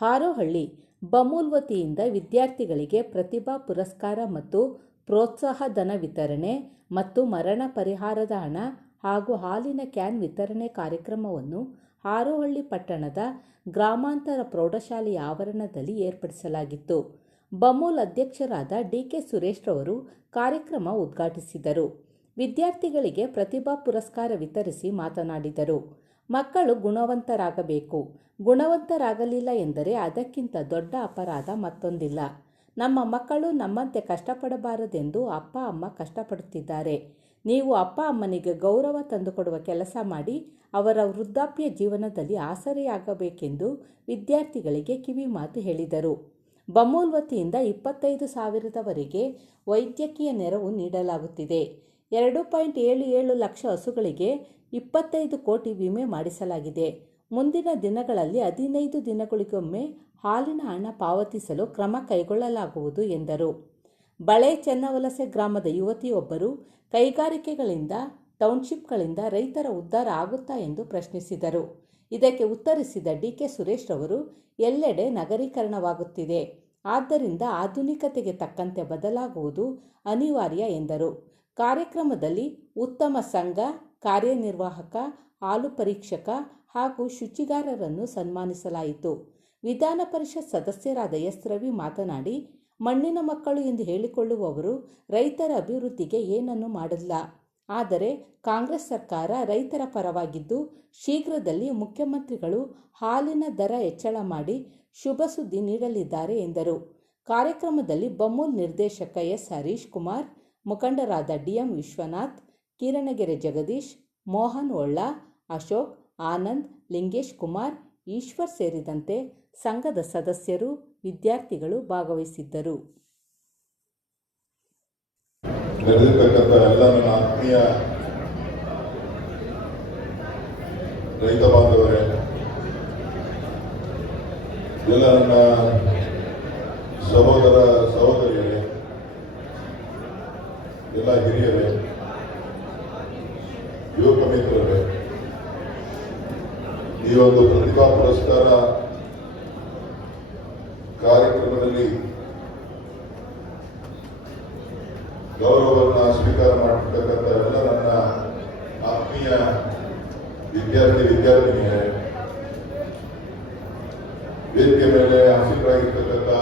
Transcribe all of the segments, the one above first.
ಹಾರೋಹಳ್ಳಿ ಬಮೂಲ್ ವತಿಯಿಂದ ವಿದ್ಯಾರ್ಥಿಗಳಿಗೆ ಪ್ರತಿಭಾ ಪುರಸ್ಕಾರ ಮತ್ತು ಪ್ರೋತ್ಸಾಹಧನ ವಿತರಣೆ ಮತ್ತು ಮರಣ ಪರಿಹಾರದ ಹಣ ಹಾಗೂ ಹಾಲಿನ ಕ್ಯಾನ್ ವಿತರಣೆ ಕಾರ್ಯಕ್ರಮವನ್ನು ಹಾರೋಹಳ್ಳಿ ಪಟ್ಟಣದ ಗ್ರಾಮಾಂತರ ಪ್ರೌಢಶಾಲೆಯ ಆವರಣದಲ್ಲಿ ಏರ್ಪಡಿಸಲಾಗಿತ್ತು. ಬಮೂಲ್ ಅಧ್ಯಕ್ಷರಾದ ಡಿ.ಕೆ. ಸುರೇಶ್ ರವರು ಕಾರ್ಯಕ್ರಮ ಉದ್ಘಾಟಿಸಿದರು. ವಿದ್ಯಾರ್ಥಿಗಳಿಗೆ ಪ್ರತಿಭಾ ಪುರಸ್ಕಾರ ವಿತರಿಸಿ ಮಾತನಾಡಿದರು. ಮಕ್ಕಳು ಗುಣವಂತರಾಗಬೇಕು. ಗುಣವಂತರಾಗಲಿಲ್ಲ ಎಂದರೆ ಅದಕ್ಕಿಂತ ದೊಡ್ಡ ಅಪರಾಧ ಮತ್ತೊಂದಿಲ್ಲ. ನಮ್ಮ ಮಕ್ಕಳು ನಮ್ಮಂತೆ ಕಷ್ಟಪಡಬಾರದೆಂದು ಅಪ್ಪ ಅಮ್ಮ ಕಷ್ಟಪಡುತ್ತಿದ್ದಾರೆ. ನೀವು ಅಪ್ಪ ಅಮ್ಮನಿಗೆ ಗೌರವ ತಂದುಕೊಡುವ ಕೆಲಸ ಮಾಡಿ ಅವರ ವೃದ್ಧಾಪ್ಯ ಜೀವನದಲ್ಲಿ ಆಸರೆಯಾಗಬೇಕೆಂದು ವಿದ್ಯಾರ್ಥಿಗಳಿಗೆ ಕಿವಿಮಾತು ಹೇಳಿದರು. ಬಮೂಲ್ ವತಿಯಿಂದ 25,000ವರೆಗೆ ವೈದ್ಯಕೀಯ ನೆರವು ನೀಡಲಾಗುತ್ತಿದೆ. 2.77 ಲಕ್ಷ ಹಸುಗಳಿಗೆ 25 ಕೋಟಿ ವಿಮೆ ಮಾಡಿಸಲಾಗಿದೆ. ಮುಂದಿನ ದಿನಗಳಲ್ಲಿ 15 ದಿನಗಳಿಗೊಮ್ಮೆ ಹಾಲಿನ ಹಣ ಪಾವತಿಸಲು ಕ್ರಮ ಕೈಗೊಳ್ಳಲಾಗುವುದು ಎಂದರು. ಬಳೆ ಚೆನ್ನವಲಸೆ ಗ್ರಾಮದ ಯುವತಿಯೊಬ್ಬರು ಕೈಗಾರಿಕೆಗಳಿಂದ ಟೌನ್ಶಿಪ್ಗಳಿಂದ ರೈತರ ಉದ್ಧಾರ ಆಗುತ್ತಾ ಎಂದು ಪ್ರಶ್ನಿಸಿದರು. ಇದಕ್ಕೆ ಉತ್ತರಿಸಿದ ಡಿ.ಕೆ. ಸುರೇಶ್ ರವರು ಎಲ್ಲೆಡೆ ನಗರೀಕರಣವಾಗುತ್ತಿದೆ. ಆದ್ದರಿಂದ ಆಧುನಿಕತೆಗೆ ತಕ್ಕಂತೆ ಬದಲಾಗುವುದು ಅನಿವಾರ್ಯ ಎಂದರು. ಕಾರ್ಯಕ್ರಮದಲ್ಲಿ ಉತ್ತಮ ಸಂಘ ಕಾರ್ಯನಿರ್ವಾಹಕ, ಹಾಲು ಪರೀಕ್ಷಕ ಹಾಗೂ ಶುಚಿಗಾರರನ್ನು ಸನ್ಮಾನಿಸಲಾಯಿತು. ವಿಧಾನ ಪರಿಷತ್ ಸದಸ್ಯರಾದ ಎಸ್. ರವಿ ಮಾತನಾಡಿ, ಮಣ್ಣಿನ ಮಕ್ಕಳು ಎಂದು ಹೇಳಿಕೊಳ್ಳುವವರು ರೈತರ ಅಭಿವೃದ್ಧಿಗೆ ಏನನ್ನೂ ಮಾಡಿಲ್ಲ. ಆದರೆ ಕಾಂಗ್ರೆಸ್ ಸರ್ಕಾರ ರೈತರ ಪರವಾಗಿದ್ದು ಶೀಘ್ರದಲ್ಲಿ ಮುಖ್ಯಮಂತ್ರಿಗಳು ಹಾಲಿನ ದರ ಹೆಚ್ಚಳ ಮಾಡಿ ಶುಭ ಸುದ್ದಿ ನೀಡಲಿದ್ದಾರೆ ಎಂದರು. ಕಾರ್ಯಕ್ರಮದಲ್ಲಿ ಬಮೂಲ್ ನಿರ್ದೇಶಕ ಎಸ್. ಹರೀಶ್ ಕುಮಾರ್, ಮುಖಂಡರಾದ ಡಿ.ಎಂ. ವಿಶ್ವನಾಥ್, ಕಿರಣಗೆರೆ ಜಗದೀಶ್, ಮೋಹನ್ ಒಳ್ಳ, ಅಶೋಕ್, ಆನಂದ್, ಲಿಂಗೇಶ್ ಕುಮಾರ್, ಈಶ್ವರ್ ಸೇರಿದಂತೆ ಸಂಘದ ಸದಸ್ಯರು, ವಿದ್ಯಾರ್ಥಿಗಳು ಭಾಗವಹಿಸಿದ್ದರು. ನಡೆದಿರ್ತಕ್ಕಂಥ ಎಲ್ಲ ನನ್ನ ಆತ್ಮೀಯ ರೈತ ಬಾಂಧವರೇ, ಎಲ್ಲ ನನ್ನ ಸಹೋದರ ಸಹೋದರಿಯರೇ, ಎಲ್ಲ ಹಿರಿಯರೇ, ಯುವಕ ಮಿತ್ರರೇ, ಈ ಒಂದು ಪ್ರತಿಭಾ ಪುರಸ್ಕಾರ ಕಾರ್ಯಕ್ರಮದಲ್ಲಿ ಗೌರವವನ್ನು ಸ್ವೀಕಾರ ಮಾಡಿರ್ತಕ್ಕಂಥ ಎಲ್ಲ ನನ್ನ ಆತ್ಮೀಯ ವಿದ್ಯಾರ್ಥಿನಿಯರೇ, ವೇದಿಕೆ ಮೇಲೆ ಆಸೀನರಾಗಿರ್ತಕ್ಕಂಥ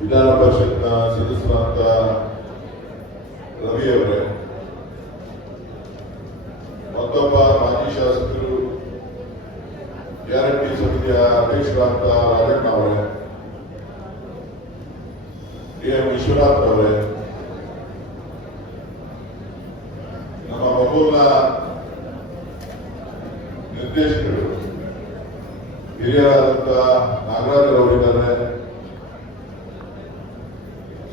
ವಿಧಾನ ಪರಿಷತ್ನ ಸದಸ್ಯರಾದ ರವಿಯವರೇ, ಮತ್ತೊಬ್ಬ ಮಾಜಿ ಶಾಸಕರು ಗ್ಯಾರಂಟಿ ಸಮಿತಿಯ ಅಧ್ಯಕ್ಷರಾದ ರಾಜಣ್ಣ ಅವರೇ, ಡಿ.ಎಂ. ವಿಶ್ವನಾಥ್ ಅವರೇ, ನಮ್ಮ ಬಮೂಲ್ನ ನಿರ್ದೇಶಕರು ಹಿರಿಯರಾದಂಥ ನಾಗರಾಜ್ ಅವರಿದ್ದಾರೆ,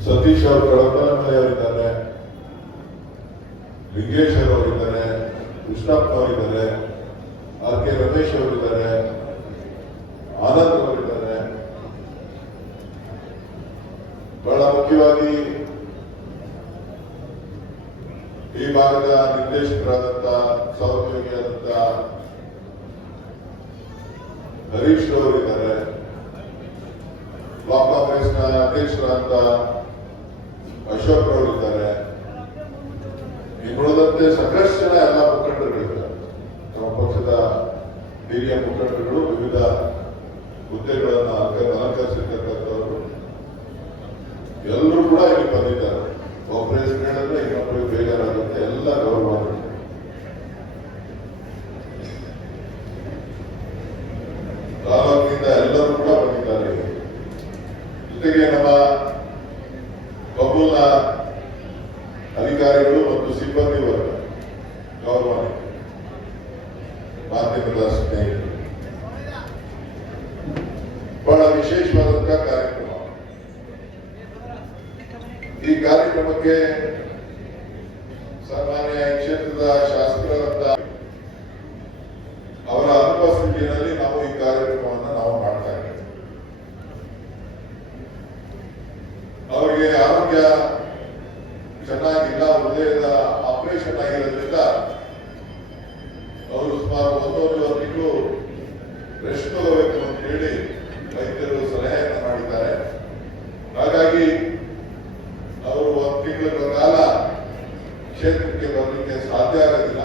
ಸತೀಶ್ ಅವರು ಕಳಪನಮಲೆ ಅವರಿದ್ದಾರೆ, ಲಿಂಗೇಶ್ ಅವರಿದ್ದಾರೆ, ಕೃಷ್ಣಪ್ಪನವರಿದ್ದಾರೆ, ಆರ್.ಕೆ. ರಮೇಶ್ ಅವರಿದ್ದಾರೆ, ಆನಂದ್ ಅವರಿದ್ದಾರೆ. ಬಹಳ ಮುಖ್ಯವಾಗಿ ಈ ಭಾಗದ ನಿರ್ದೇಶಕರಾದಂಥ ಸಹೋದ್ಯೋಗಿಯಾದಂಥ ಹರೀಶ್ ಅವರಿದ್ದಾರೆ, ಬ್ಲಾಕ್ ಕಾಂಗ್ರೆಸ್ನ ಅಧ್ಯಕ್ಷರಾದಂಥ ಅಶೋಕ್ ಅವರಿದ್ದಾರೆ. ಇನ್ನುಳಿದಂತೆ ಸಾಕಷ್ಟು ಜನ ಎಲ್ಲ ಮುಖಂಡರುಗಳಿದ್ದಾರೆ. ನಮ್ಮ ಪಕ್ಷದ ಹಿರಿಯ ಮುಖಂಡರುಗಳು ವಿವಿಧ ಹುದ್ದೆಗಳನ್ನು ಅಲಂಕರಿಸಿರ್ತಕ್ಕಂಥವರು ಎಲ್ಲರೂ ಕೂಡ ಇಲ್ಲಿ ಬಂದಿದ್ದಾರೆ. ಒಬ್ಬರೇ ಹೇಳಿದ್ರೆ ಇನ್ನೊಬ್ಬರಿಗೆ ಬೇಜಾರಾಗುತ್ತೆ. ಎಲ್ಲ ಗೌರವ ತಾಲೂಕಿನಿಂದ ಎಲ್ಲರೂ ಕೂಡ ಬಂದಿದ್ದಾರೆ. ಜೊತೆಗೆ ನಮ್ಮ ಬಮೂಲ್ನ ಅಧಿಕಾರಿಗಳು ಮತ್ತು ಸಿಬ್ಬಂದಿ ವರ್ಗ, ಗೌರವ ಮಾಧ್ಯಮದ ಸ್ನೇಹಿತರು, ಬಹಳ ವಿಶೇಷವಾದಂತಹ ಕಾರ್ಯಕ್ರಮ. ಈ ಕಾರ್ಯಕ್ರಮಕ್ಕೆ ಸಾಮಾನ್ಯ ಕ್ಷೇತ್ರದ ಶಾಸಕರಾದ ಅವರ ಅನುಪಸ್ಥಿತಿಯಲ್ಲಿ ನಾವು ಈ ಕಾರ್ಯಕ್ರಮವನ್ನು ನಾವು ಮಾಡ್ತಾ ಇದ್ದೇವೆ. ಅವರಿಗೆ ಆರೋಗ್ಯ ಚೆನ್ನಾಗಿಲ್ಲ, ಹೃದಯದ ಆಪರೇಷನ್ ಆಗಿರೋದ್ರಿಂದ ಅವರು ಸುಮಾರು 1.5 ತಿಂಗಳು ರೆಸ್ಟ್ ತಗೋಬೇಕು ಹೇಳಿ ವೈದ್ಯರು ಸಲಹೆಯನ್ನು ಮಾಡಿದ್ದಾರೆ. ಹಾಗಾಗಿ ಅವರು ಒಂದು ತಿಂಗಳ ಕಾಲ ಕ್ಷೇತ್ರಕ್ಕೆ ಬರಲಿಕ್ಕೆ ಸಾಧ್ಯ ಆಗೋದಿಲ್ಲ.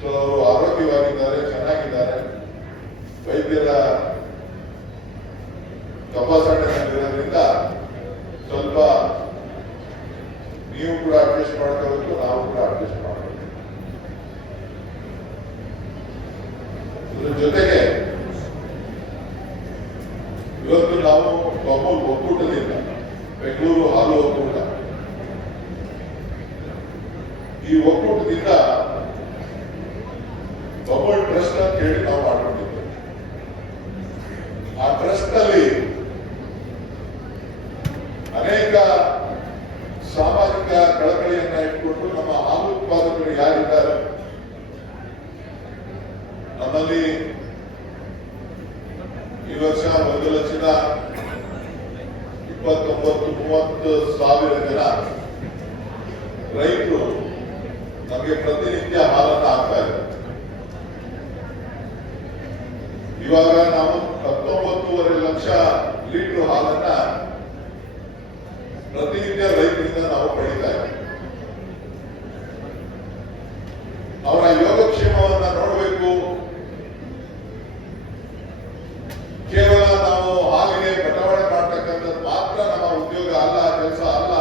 ಸೊ ಅವರು ಆರೋಗ್ಯವಾಗಿದ್ದಾರೆ, ಚೆನ್ನಾಗಿದ್ದಾರೆ. ವೈದ್ಯರ ತಪಾಸಣೆಯಲ್ಲಿರೋದ್ರಿಂದ ಸ್ವಲ್ಪ ನೀವು ಕೂಡ ಅಡ್ಜಸ್ಟ್ ಮಾಡ್ಕೋಬೇಕು, ನಾವು ಕೂಡ ಅಡ್ಜಸ್ಟ್ ಮಾಡಬೇಕು. ಇದ್ರ ಜೊತೆಗೆ ಇವತ್ತು ನಾವು ಬಮೂಲ್ ಒಕ್ಕೂಟದಿಂದ, ಬೆಂಗಳೂರು ಹಾಲು ಒಕ್ಕೂಟ, ಈ ಒಕ್ಕೂಟದಿಂದ ಬಮೂಲ್ ಟ್ರಸ್ಟ್ ಅಂತ ಹೇಳಿ ನಾವು ಮಾಡ್ಕೊಂಡಿದ್ದೇವೆ. ಆ ಟ್ರಸ್ಟ್ ನಲ್ಲಿ ಅನೇಕ ಸಾಮಾಜಿಕ ಕಳಕಳಿಯನ್ನ ಇಟ್ಕೊಂಡು ನಮ್ಮ ಹಾಲು ಉತ್ಪಾದಕರು ಯಾರಿದ್ದಾರೆ, ನಮ್ಮಲ್ಲಿ ಈ ವರ್ಷ 1,29,30,000 ಜನ ರೈತರು ನಮಗೆ ಪ್ರತಿನಿತ್ಯ ಹಾಲನ್ನು ಹಾಕ್ತಾ ಇದ್ದಾರೆ. ಇವಾಗ ನಾವು 19.5 ಲಕ್ಷ ಲೀಟರ್ ಹಾಲನ್ನ ಪ್ರತಿನಿತ್ಯ ರೈತರಿಂದ ನಾವು ಪಡೀತಾ ಇದ್ದೀವಿ. ಅವರ ಯೋಗಕ್ಷೇಮವನ್ನ ನೋಡಬೇಕು. ಕೇವಲ ನಾವು ಹಾಲಿಗೆ ಬಟವಾಡೆ ಮಾಡ್ತಕ್ಕಂಥದ್ದು ಮಾತ್ರ ನಮ್ಮ ಉದ್ಯೋಗ ಅಲ್ಲ, ಕೆಲಸ ಅಲ್ಲ.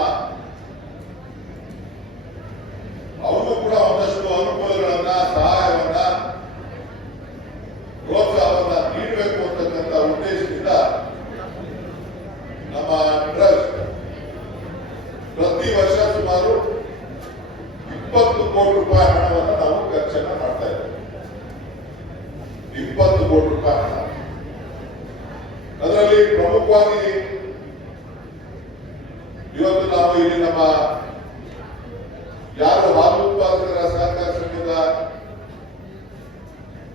ಅವರು ಕೂಡ ಒಂದಷ್ಟು ಅನುಕೂಲಗಳನ್ನ, ಸಹಾಯವನ್ನ, ಪ್ರೋತ್ಸಾಹವನ್ನ ನೀಡಬೇಕು ಅಂತಕ್ಕಂಥ ಉದ್ದೇಶದಿಂದ ನಮ್ಮ ಟ್ರಸ್ಟ್ ಪ್ರತಿ ವರ್ಷ ಸುಮಾರು 20 ಕೋಟಿ ರೂಪಾಯಿ ಹಣವನ್ನು ನಾವು ಖರ್ಚನ್ನ ಮಾಡ್ತಾ ಇದ್ದೇವೆ. 20 ಕೋಟಿ ರೂಪಾಯಿ ಹಣ. ಅದರಲ್ಲಿ ಪ್ರಮುಖವಾಗಿ ಇವತ್ತು ನಾವು ಇಲ್ಲಿ ನಮ್ಮ ಯಾರು ಹಾಲು ಉತ್ಪಾದಕರ ಸಹಕಾರ ಸಂಘದ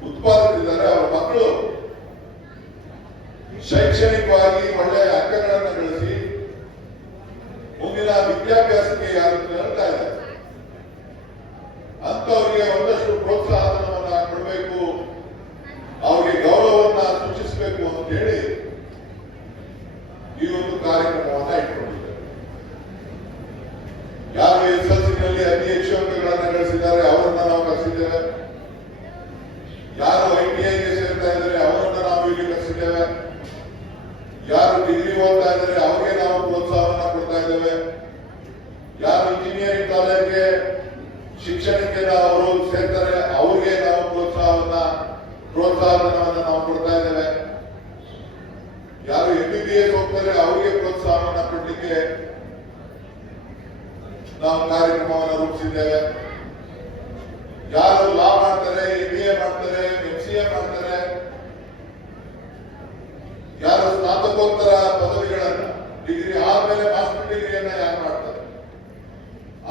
ಉತ್ಪಾದಕರಿದ್ದಾರೆ, ಅವರ ಮಕ್ಕಳು ಶೈಕ್ಷಣಿಕವಾಗಿ ಒಳ್ಳೆಯ ಅಂಕಗಳನ್ನು ಗಳಿಸಿ ಮುಂದಿನ ವಿದ್ಯಾಭ್ಯಾಸಕ್ಕೆ ಯಾರು ಹೇಳ್ತಾ ಇದ್ದಾರೆ ಅಂತವರಿಗೆ ಒಂದಷ್ಟು ಪ್ರೋತ್ಸಾಹಧನವನ್ನ ಕೊಡಬೇಕು, ಅವರಿಗೆ ಗೌರವವನ್ನ ಸೂಚಿಸಬೇಕು ಅಂತ ಹೇಳಿ ಈ ಒಂದು ಕಾರ್ಯಕ್ರಮವನ್ನ ಇಟ್ಕೊಂಡಿದ್ದಾರೆ. ಯಾರು SSLCನಲ್ಲಿ ಅತಿ ಹೆಚ್ಚು ಅಂಕಗಳನ್ನು ಗಳಿಸಿದ್ದಾರೆ ಅವರನ್ನ ನಾವು ಕರೆಸಿದ್ದೇವೆ. ಯಾರು ITIಗೆ ಸೇರ್ತಾ ಇದ್ದಾರೆ ಅವರನ್ನ ನಾವು ಇಲ್ಲಿ ಕರೆಸಿದ್ದೇವೆ. ಯಾರು ಡಿಗ್ರಿ ಓದ್ತಾ ಇದ್ದಾರೆ ಅವರಿಗೆ ನಾವು ಪ್ರೋತ್ಸಾಹವನ್ನ ಕೊಡ್ತಾ ಇದ್ದೇವೆ. ಯಾರು ಇಂಜಿನಿಯರಿಂಗ್ ಕಾಲೇಜ್ಗೆ ಶಿಕ್ಷಣಕ್ಕೆ ಅವರು ಸೇರ್ತಾರೆ ಅವ್ರಿಗೆ ನಾವು ಪ್ರೋತ್ಸಾಹಧನವನ್ನು ನಾವು ಕೊಡ್ತಾ ಇದ್ದೇವೆ. ಯಾರು MBBS ಹೋಗ್ತಾರೆ ಅವರಿಗೆ ಪ್ರೋತ್ಸಾಹವನ್ನ ಕೊಡ್ಲಿಕ್ಕೆ ನಾವು ಕಾರ್ಯಕ್ರಮವನ್ನು ರೂಪಿಸಿದ್ದೇವೆ. ಯಾರು ಲಾ ಮಾಡ್ತಾರೆ, MBA ಮಾಡ್ತಾರೆ, MCA ಮಾಡ್ತಾರೆ, ಯಾರು ಸ್ನಾತಕೋತ್ತರ ಪದವಿಗಳನ್ನ, ಡಿಗ್ರಿ ಆದ್ಮೇಲೆ ಮಾಸ್ಟರ್ ಡಿಗ್ರಿಯನ್ನ ಯಾರು ಮಾಡ್ತಾರೆ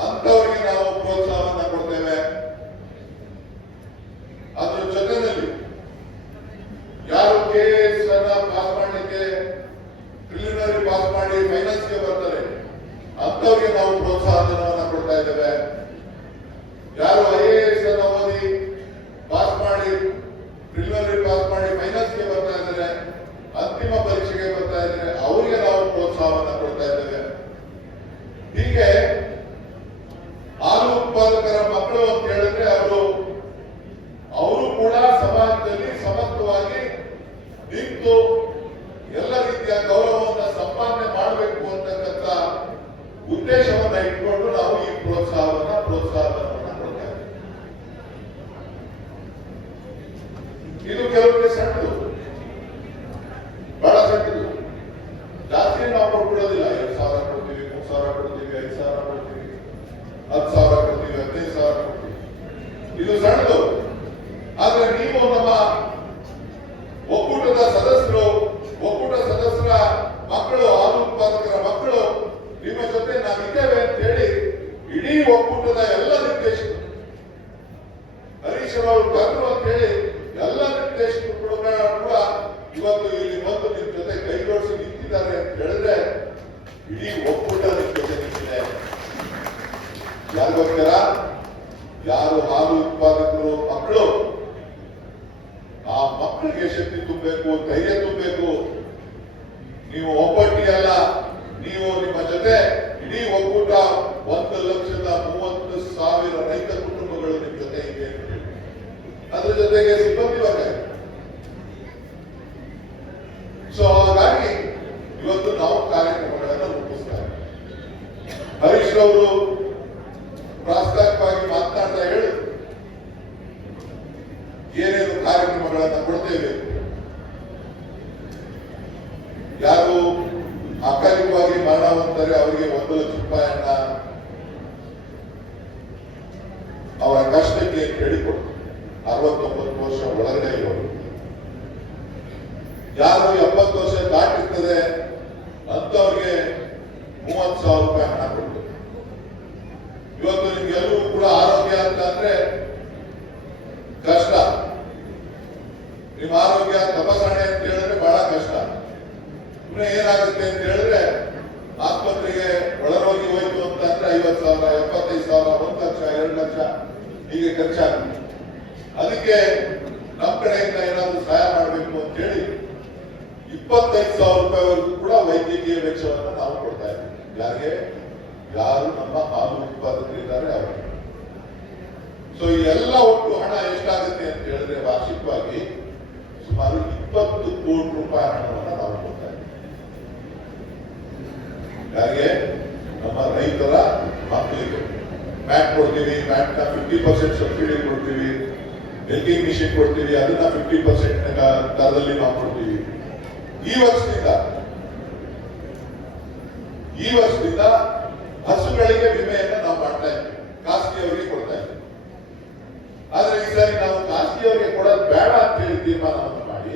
ಅಂತವರಿಗೆ ನಾವು ಪ್ರೋತ್ಸಾಹವನ್ನ ಕೊಡ್ತೇವೆ. ಅದ್ರ ಜೊತೆಯಲ್ಲಿ ಯಾರು KS ಅನ್ನ ಪಾಸ್ ಮಾಡಲಿಕ್ಕೆ ಪ್ರಿಲಿಮಿನರಿ ಪಾಸ್ ಮಾಡಿ ಫೈನಾನ್ಸ್ಗೆ ಬರ್ತಾರೆ ಅಂತವರಿಗೆ ನಾವು ಪ್ರೋತ್ಸಾಹಧನವನ್ನ ಕೊಡ್ತಾ ಇದ್ದೇವೆ. ಯಾರು IAS ಅನ್ನ ಓದಿ ಪಾಸ್ ಮಾಡಿ ಪ್ರಿಲಿಮಿನರಿ ಪಾಸ್ ಮಾಡಿ ಫೈನಾನ್ಸ್ಗೆ ಬರ್ತಾ ಇದ್ದಾರೆ, ಅಂತಿಮ ಪರೀಕ್ಷೆಗೆ ಬರ್ತಾ ಇದ್ದಾರೆ, ಅವರಿಗೆ ನಾವು ಪ್ರೋತ್ಸಾಹವನ್ನ ಕೊಡ್ತಾ ಇದ್ದೇವೆ. ಹೀಗೆ ಹಾಲು ಉತ್ಪಾದಕರ ಮಕ್ಕಳು ಅಂತ ಹೇಳಿದ್ರೆ ಅವರು ಕೂಡ ಸಮಾಜದಲ್ಲಿ ಸಮರ್ಥವಾಗಿ ನಿಂತು ಎಲ್ಲ ರೀತಿಯ ಗೌರವವನ್ನು ಸಂಪಾದನೆ ಮಾಡಬೇಕು ಅಂತಕ್ಕಂಥ ಉದ್ದೇಶವನ್ನ ಇಟ್ಕೊಂಡು ನಾವು ಈ ಪ್ರೋತ್ಸಾಹವನ್ನ ಕೊಡ್ತಾ ಇದ್ದೇವೆ. ಇದು ಕೆಲವರಿಗೆ ಸಣ್ಣದು, ಬಹಳ ಸಣ್ಣದು, ಜಾಸ್ತಿ ನಾವು ಕೊಟ್ಬಿಡೋದಿಲ್ಲ. 2,000 ಕೊಡ್ತೀವಿ, 3,000 ಕೊಡ್ತೀವಿ, 5,000 ಕೊಡ್ತೀವಿ, 10,000 ಕೊಡ್ತೀವಿ, 15,000 ಕೊಡ್ತೀವಿ. ಇದು ಸಣ್ಣದು. ಆದ್ರೆ ನೀವು ನಮ್ಮ ಒಕ್ಕೂಟದ ಸದಸ್ಯರು, ಒಕ್ಕೂಟ ಸದಸ್ಯರ ಮಕ್ಕಳು, ಹಾಲು ಉತ್ಪಾದಕರ ಮಕ್ಕಳು ನಿಮ್ಮ ಜೊತೆ ನಾವಿದ್ದೇವೆ ಅಂತ ಹೇಳಿ ಇಡೀ ಒಕ್ಕೂಟದ ಎಲ್ಲ ನಿರ್ದೇಶಕರು, ಹರೀಶ್ ಅವರು ಕರ್ರು ಅಂತ ಹೇಳಿ ಎಲ್ಲ ನಿರ್ದೇಶಕರು ಕೂಡ ಇವತ್ತು ಇಲ್ಲಿ ಬಂದು ನಿಮ್ ಜೊತೆ ಕೈ ಜೋಡಿಸಿ ನಿಂತಿದ್ದಾರೆ ಅಂತ ಹೇಳಿದ್ರೆ ಇಡೀ ಒಕ್ಕೂಟ ನಿಮ್ ಜೊತೆ ನಿಂತಿದೆ. ಯಾರಿಗೋಸ್ಕರ? ಯಾರು ಹಾಲು ಉತ್ಪಾದಕರು ಮಕ್ಕಳು, ಆ ಮಕ್ಕಳಿಗೆ ಶಕ್ತಿ ತುಂಬಬೇಕು ತುಂಬಬೇಕು, ಧೈರ್ಯ ತುಂಬಬೇಕು. ನೀವು ಒಬ್ಬಟ್ಟಿಯಲ್ಲ, ನೀವು ನಿಮ್ಮ ಜೊತೆ ಇಡೀ ಒಕ್ಕೂಟ 1,30,30,000 ರೈತ ಕುಟುಂಬಗಳು ನಿಮ್ಮ ಜೊತೆ ಇದೆ. ಅದ್ರ ಜೊತೆಗೆ ಸಿಬ್ಬಂದಿ ವರ್ಗ. ಸೊ ಹಾಗಾಗಿ ಇವತ್ತು ನಾವು ಕಾರ್ಯಕ್ರಮಗಳನ್ನು ರೂಪಿಸ್ತಾ ಇದ್ದೀವಿ. ಹರೀಶ್ ಅವರು ಪ್ರಾಸ್ತಾವಿಕವಾಗಿ ಮಾತನಾಡ್ತಾ ಹೇಳಿ ಏನೇನು ಕಾರ್ಯಕ್ರಮಗಳನ್ನು ಕೊಡ್ತೇವೆ, ಯಾರು ಅಕಾಲಿಕವಾಗಿ ಮರಣ ಹೊಂದರೆ ಅವರಿಗೆ 1 ಲಕ್ಷ ರೂಪಾಯಿಯನ್ನ ಅವರ ಕಷ್ಟಕ್ಕೆ ಹೇಳಿಕೊಡ್ತಾರೆ. 69 ವರ್ಷ ಒಳಗಡೆ ಇರೋರು, ಯಾರು 70 ವರ್ಷ ದಾಟಿರ್ತದೆ ಅಂತವ್ರಿಗೆ 30,000 ರೂಪಾಯಿ ಹಣ ಕೊಡ್ತಾರೆ. ಇವತ್ತು ನಿಮ್ಗೆಲ್ಲರೂ ಕೂಡ ಆರೋಗ್ಯ ಅಂತ ಅಂದ್ರೆ ಕಷ್ಟ. ನಿಮ್ಮ ಆರೋಗ್ಯ ತಪಾಸಣೆ ಅಂತ ಹೇಳಿದ್ರೆ ಬಹಳ ಕಷ್ಟ. ಇನ್ನು ಏನಾಗುತ್ತೆ ಅಂತ ಹೇಳಿದ್ರೆ ಆಸ್ಪತ್ರೆಗೆ ಒಳರೋಗಿ ಹೋಯ್ತು ಅಂತಂದ್ರೆ 50,000, 75,000, 1 ಲಕ್ಷ, 2 ಲಕ್ಷ ಹೀಗೆ ಖರ್ಚಾಗುತ್ತೆ. ಅದಕ್ಕೆ ನಮ್ಮ ಕಡೆಯಿಂದ ಏನಾದ್ರು ಸಹಾಯ ಮಾಡಬೇಕು ಅಂತ ಹೇಳಿ 25,000 ರೂಪಾಯಿವರೆಗೂ ಕೂಡ ವೈದ್ಯಕೀಯ ವೆಚ್ಚವನ್ನು ನಾವು ಕೊಡ್ತಾ ಇದ್ದೀವಿ. ಯಾರಿಗೆ? ಯಾರು ನಮ್ಮ ಹಾಲು ಉತ್ಪಾದಕರಿದ್ದಾರೆ ಅವರಿಗೆ. ಸೊ ಈ ಎಲ್ಲ ಒಟ್ಟು ಹಣ ಎಷ್ಟಾಗುತ್ತೆ ಅಂತ ಹೇಳಿದ್ರೆ ವಾರ್ಷಿಕವಾಗಿ ಸುಮಾರು 20 ಕೋಟಿ ರೂಪಾಯಿ ಹಣವನ್ನು ನಾವು ಕೊಡ್ತಾ ಇದ್ದೀವಿ. ಯಾರಿಗೆ? ನಮ್ಮ ರೈತರ ಮಕ್ಕಳಿಗೆ ಮ್ಯಾಟ್ ಕೊಡ್ತೀವಿ. ಮ್ಯಾಟ್ 50% ಸಬ್ಸಿಡಿ ಕೊಡ್ತೀವಿ. ಮಿಲ್ಕಿಂಗ್ ಮಿಷಿನ್ ಕೊಡ್ತೀವಿ, ಅದನ್ನ 50% ದರದಲ್ಲಿ ನಾವು ಕೊಡ್ತೀವಿ. ಈ ವರ್ಷದಿಂದ ಹಸುಗಳಿಗೆ ವಿಮೆಯನ್ನ ನಾವು ಮಾಡ್ತಾ ಇದ್ದೀವಿ, ಖಾಸಗಿಯವರಿಗೆ ಕೊಡ್ತಾ ಇದ್ದೀವಿ. ಆದ್ರೆ ಈ ಸಾರಿ ನಾವು ಖಾಸಗಿಯವರಿಗೆ ಕೊಡೋದು ಬೇಡ ಅಂತ ಹೇಳಿ ತೀರ್ಮಾನವನ್ನು ಮಾಡಿ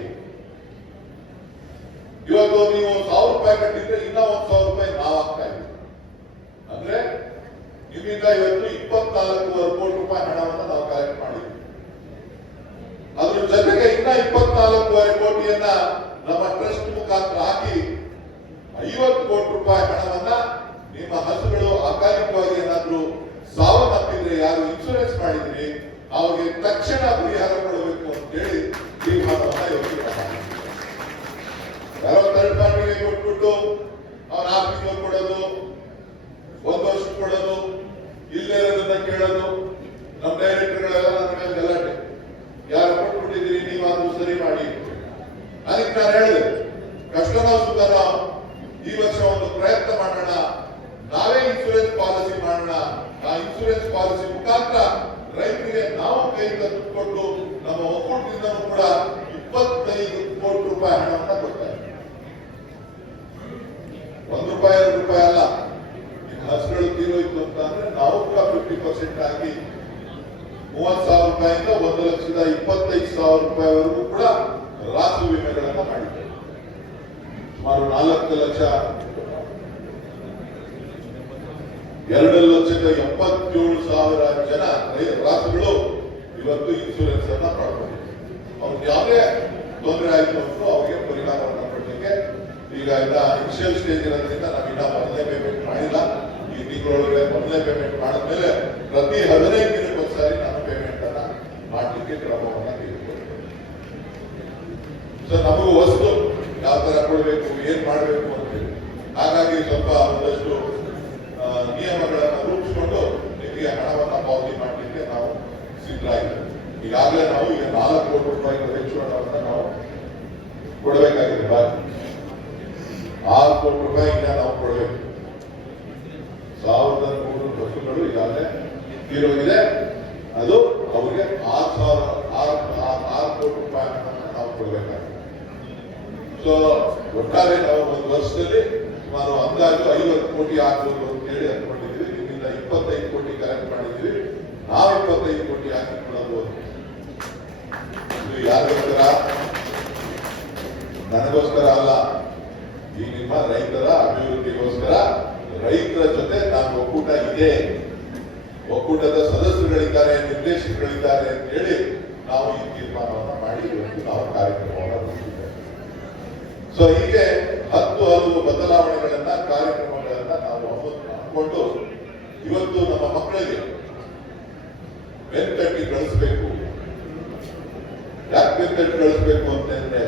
ಇವತ್ತು ನೀವು 1,000 ರೂಪಾಯಿ ಕಟ್ಟಿದ್ರೆ ಇನ್ನ 1,000 ರೂಪಾಯಿ ನಾವು ಹಾಕ್ತಾ ಇದ್ದೀವಿ. ಅಂದ್ರೆ ನಿಮ್ಮಿಂದ ಇವತ್ತು 24 ಕೋಟಿ ರೂಪಾಯಿ ಹಣವನ್ನು ನಾವು ಕಲೆಕ್ಟ್ ಮಾಡಿದ್ವಿ. ಅದ್ರ ಜೊತೆಗೆ ಇನ್ನ 24 ಕೋಟಿಯನ್ನ ನಮ್ಮ ಟ್ರಸ್ಟ್ ಮುಖಾಂತರ ಹಾಕಿ 50 ಕೋಟಿ ರೂಪಾಯಿ ಹಣವನ್ನ ನಿಮ್ಮ ಹಸುಗಳು ಅಕಾಲಿಕವಾಗಿ ಏನಾದ್ರೂ ಸಾವನ್ನಪ್ಪಿದ್ರೆ, ಯಾರು ಇನ್ಶೂರೆನ್ಸ್ ಮಾಡಿದ್ರಿ ಅವ್ರಿಗೆ ತಕ್ಷಣ ಪರಿಹಾರ ಕೊಡಬೇಕು ಅಂತ ಹೇಳಿ ತೀರ್ಮಾನವನ್ನ ಯೋಚನೆ ಮಾಡಿ ಯಾರೋ ಥರ್ಡ್ ಪಾರ್ಟಿಗೆ ಕೊಟ್ಬಿಟ್ಟು ಅವ್ರು 6 ತಿಂಗಳು ಕೊಡೋದು, 1 ವರ್ಷ ಕೊಡೋದು, ಇಲ್ಲೇ ಇರೋದನ್ನ ಕೇಳೋದು. ನಮ್ಮ ಡೈರೆಕ್ಟರ್ಗಳೆಲ್ಲ ನನ್ನ ಮೇಲೆ ಗಲಾಟೆ, ಯಾರು ಕೊಟ್ಬಿಟ್ಟಿದ್ದೀರಿ ನೀವಾದ್ರೂ ಸರಿ ಮಾಡಿ. ಅದಕ್ಕೆ ನಾನು ಹೇಳಿದೆ, ಕಷ್ಟನೋ ಸುಖನೋ ಈ ವರ್ಷ ಒಂದು ಪ್ರಯತ್ನ ಮಾಡೋಣ, ನಾವೇ ಇನ್ಶೂರೆನ್ಸ್ ಪಾಲಿಸಿ ಮಾಡೋಣ. ಆ ಇನ್ಶೂರೆನ್ಸ್ ಪಾಲಿಸಿ ಮುಖಾಂತರ ರೈತರಿಗೆ ನಾವು ಕೈಯಿಂದ ದುಡ್ಡು ಕೊಟ್ಟು ನಮ್ಮ ಒಕ್ಕೂಟದಿಂದಲೂ ಕೂಡ 25 ಕೋಟಿ ರೂಪಾಯಿ ಹಣವನ್ನು ಕೊಡ್ತಾ ಇದ್ದೀವಿ. 1 ರೂಪಾಯಿ 2 ರೂಪಾಯಿ ಅಲ್ಲ. ನಿಮ್ಮ ಹಸುಗಳು ತೀರೋಯ್ತು ಅಂತ ಅಂದ್ರೆ ನಾವು ಕೂಡ 50% ಆಗಿ 30,000 ರೂಪಾಯಿಂದ 1,25,000 ರೂಪಾಯಿವರೆಗೂ ಕೂಡ ರಾಸು ವಿಮೆಗಳನ್ನ ಮಾಡಿದ್ದೇವೆ. ಸುಮಾರು 2,77,000 ಜನ ರಾಸುಗಳು ಇವತ್ತು ಇನ್ಶೂರೆನ್ಸ್ ಅನ್ನ ಪಡ್ಕೊಂಡಿದ್ದಾರೆ. ಅವ್ರಿಗೆ ಯಾವುದೇ ತೊಂದರೆ ಆಯ್ತು ಅಂತ ಅವರಿಗೆ ಪರಿಹಾರವನ್ನು ಕೊಡಲಿಕ್ಕೆ ಈಗ ಇನಿಷಿಯಲ್ ಸ್ಟೇಜ್ ಇರೋದ್ರಿಂದ ನಾವಿನ್ನ ಮೊದಲನೇ ಪೇಮೆಂಟ್ ಮಾಡಿಲ್ಲ. ಈ ತಿಂಗಳೊಳಗೆ ಮೊದಲನೇ ಪೇಮೆಂಟ್ ಮಾಡಿದ್ಮೇಲೆ ಪ್ರತಿ 15 ದಿನಕ್ಕೊಂದ್ಸಾರಿ ನಾನು ಪೇಮೆಂಟ್ ಅನ್ನ ಮಾಡಲಿಕ್ಕೆ ಕ್ರಮವನ್ನ ತೆಗೆದುಕೊಳ್ತೇವೆ. ಸೊ ನಮಗೂ ವಸ್ತು ಯಾವ ತರ ಕೊಡಬೇಕು, ಏನ್ ಮಾಡಬೇಕು ಅಂತೇಳಿ, ಹಾಗಾಗಿ ಸ್ವಲ್ಪ ಒಂದಷ್ಟು ನಿಯಮಗಳನ್ನು ರೂಪಿಸಿಕೊಂಡು ನಿಮಗೆ ಹಣವನ್ನ ಪಾವತಿ ಮಾಡಲಿಕ್ಕೆ ನಾವು ಸಿದ್ಧರಾಗಿದ್ದೇವೆ. ಈಗಾಗಲೇ ನಾವು ಈಗ 4 ಕೋಟಿ ರೂಪಾಯಿ ಹೆಚ್ಚು ಹಣವನ್ನು ನಾವು ಕೊಡಬೇಕಾಗಿದೆ. ಬಾಕಿ 6 ಕೋಟಿ ರೂಪಾಯಿ ಈಗ ನಾವು ಕೊಡಬೇಕು. 1,100 ಹಸುಗಳು ಈಗಾಗಲೇ ತೀರೋಗಿದೆ. ಅದು ಅವರಿಗೆ 6 ಕೋಟಿ ರೂಪಾಯಿ ಹಣವನ್ನು ನಾವು ಕೊಡಬೇಕಾಗಿದೆ. ಸೊ ಒಟ್ಟಾರೆ ನಾವು ಒಂದು ವರ್ಷದಲ್ಲಿ ಸುಮಾರು ಅಂದಾಜು 50 ಕೋಟಿ ಆಗ್ಬೋದು ಅಂತ ಹೇಳಿ ಅನ್ಕೊಂಡಿದ್ದೀವಿ. ನಿಮ್ಮಿಂದ 25 ಕೋಟಿ ಕಲೆಕ್ಟ್ ಮಾಡಿದ್ದೀವಿ. ನಾವು 25 ಕೋಟಿ ಹಾಕಿ ಕೊಡಬಹುದು. ಇದು ಯಾರಿಗೋಸ್ಕರ? ನನಗೋಸ್ಕರ ಅಲ್ಲ, ಈ ನಿಮ್ಮ ರೈತರ ಅಭಿವೃದ್ಧಿಗೋಸ್ಕರ. ರೈತರ ಜೊತೆ ನಾನು ಒಕ್ಕೂಟ ಇದೆ, ಒಕ್ಕೂಟದ ಸದಸ್ಯರುಗಳಿದ್ದಾರೆ, ನಿರ್ದೇಶಕರುಗಳಿದ್ದಾರೆ ಅಂತ ಹೇಳಿ ನಾವು ಈ ತೀರ್ಮಾನವನ್ನು ಮಾಡಿ ಇವತ್ತು ನಾವು ಕಾರ್ಯಕ್ರಮವನ್ನು ರೂಪಿಸಿದ್ದೇವೆ. ಸೊ ಹೀಗೆ 10 ಹಲವು ಬದಲಾವಣೆಗಳನ್ನ, ಕಾರ್ಯಕ್ರಮಗಳನ್ನ ನಾವು ಹಾಕೊಂಡು ಇವತ್ತು ನಮ್ಮ ಮಕ್ಕಳಿಗೆ ಬೆನ್ತಟ್ಟಿ ಕಳಿಸ್ಬೇಕು. ಯಾಕೆ ಬೆನ್ತಟ್ಟಿ ಕಳಿಸ್ಬೇಕು ಅಂತಂದ್ರೆ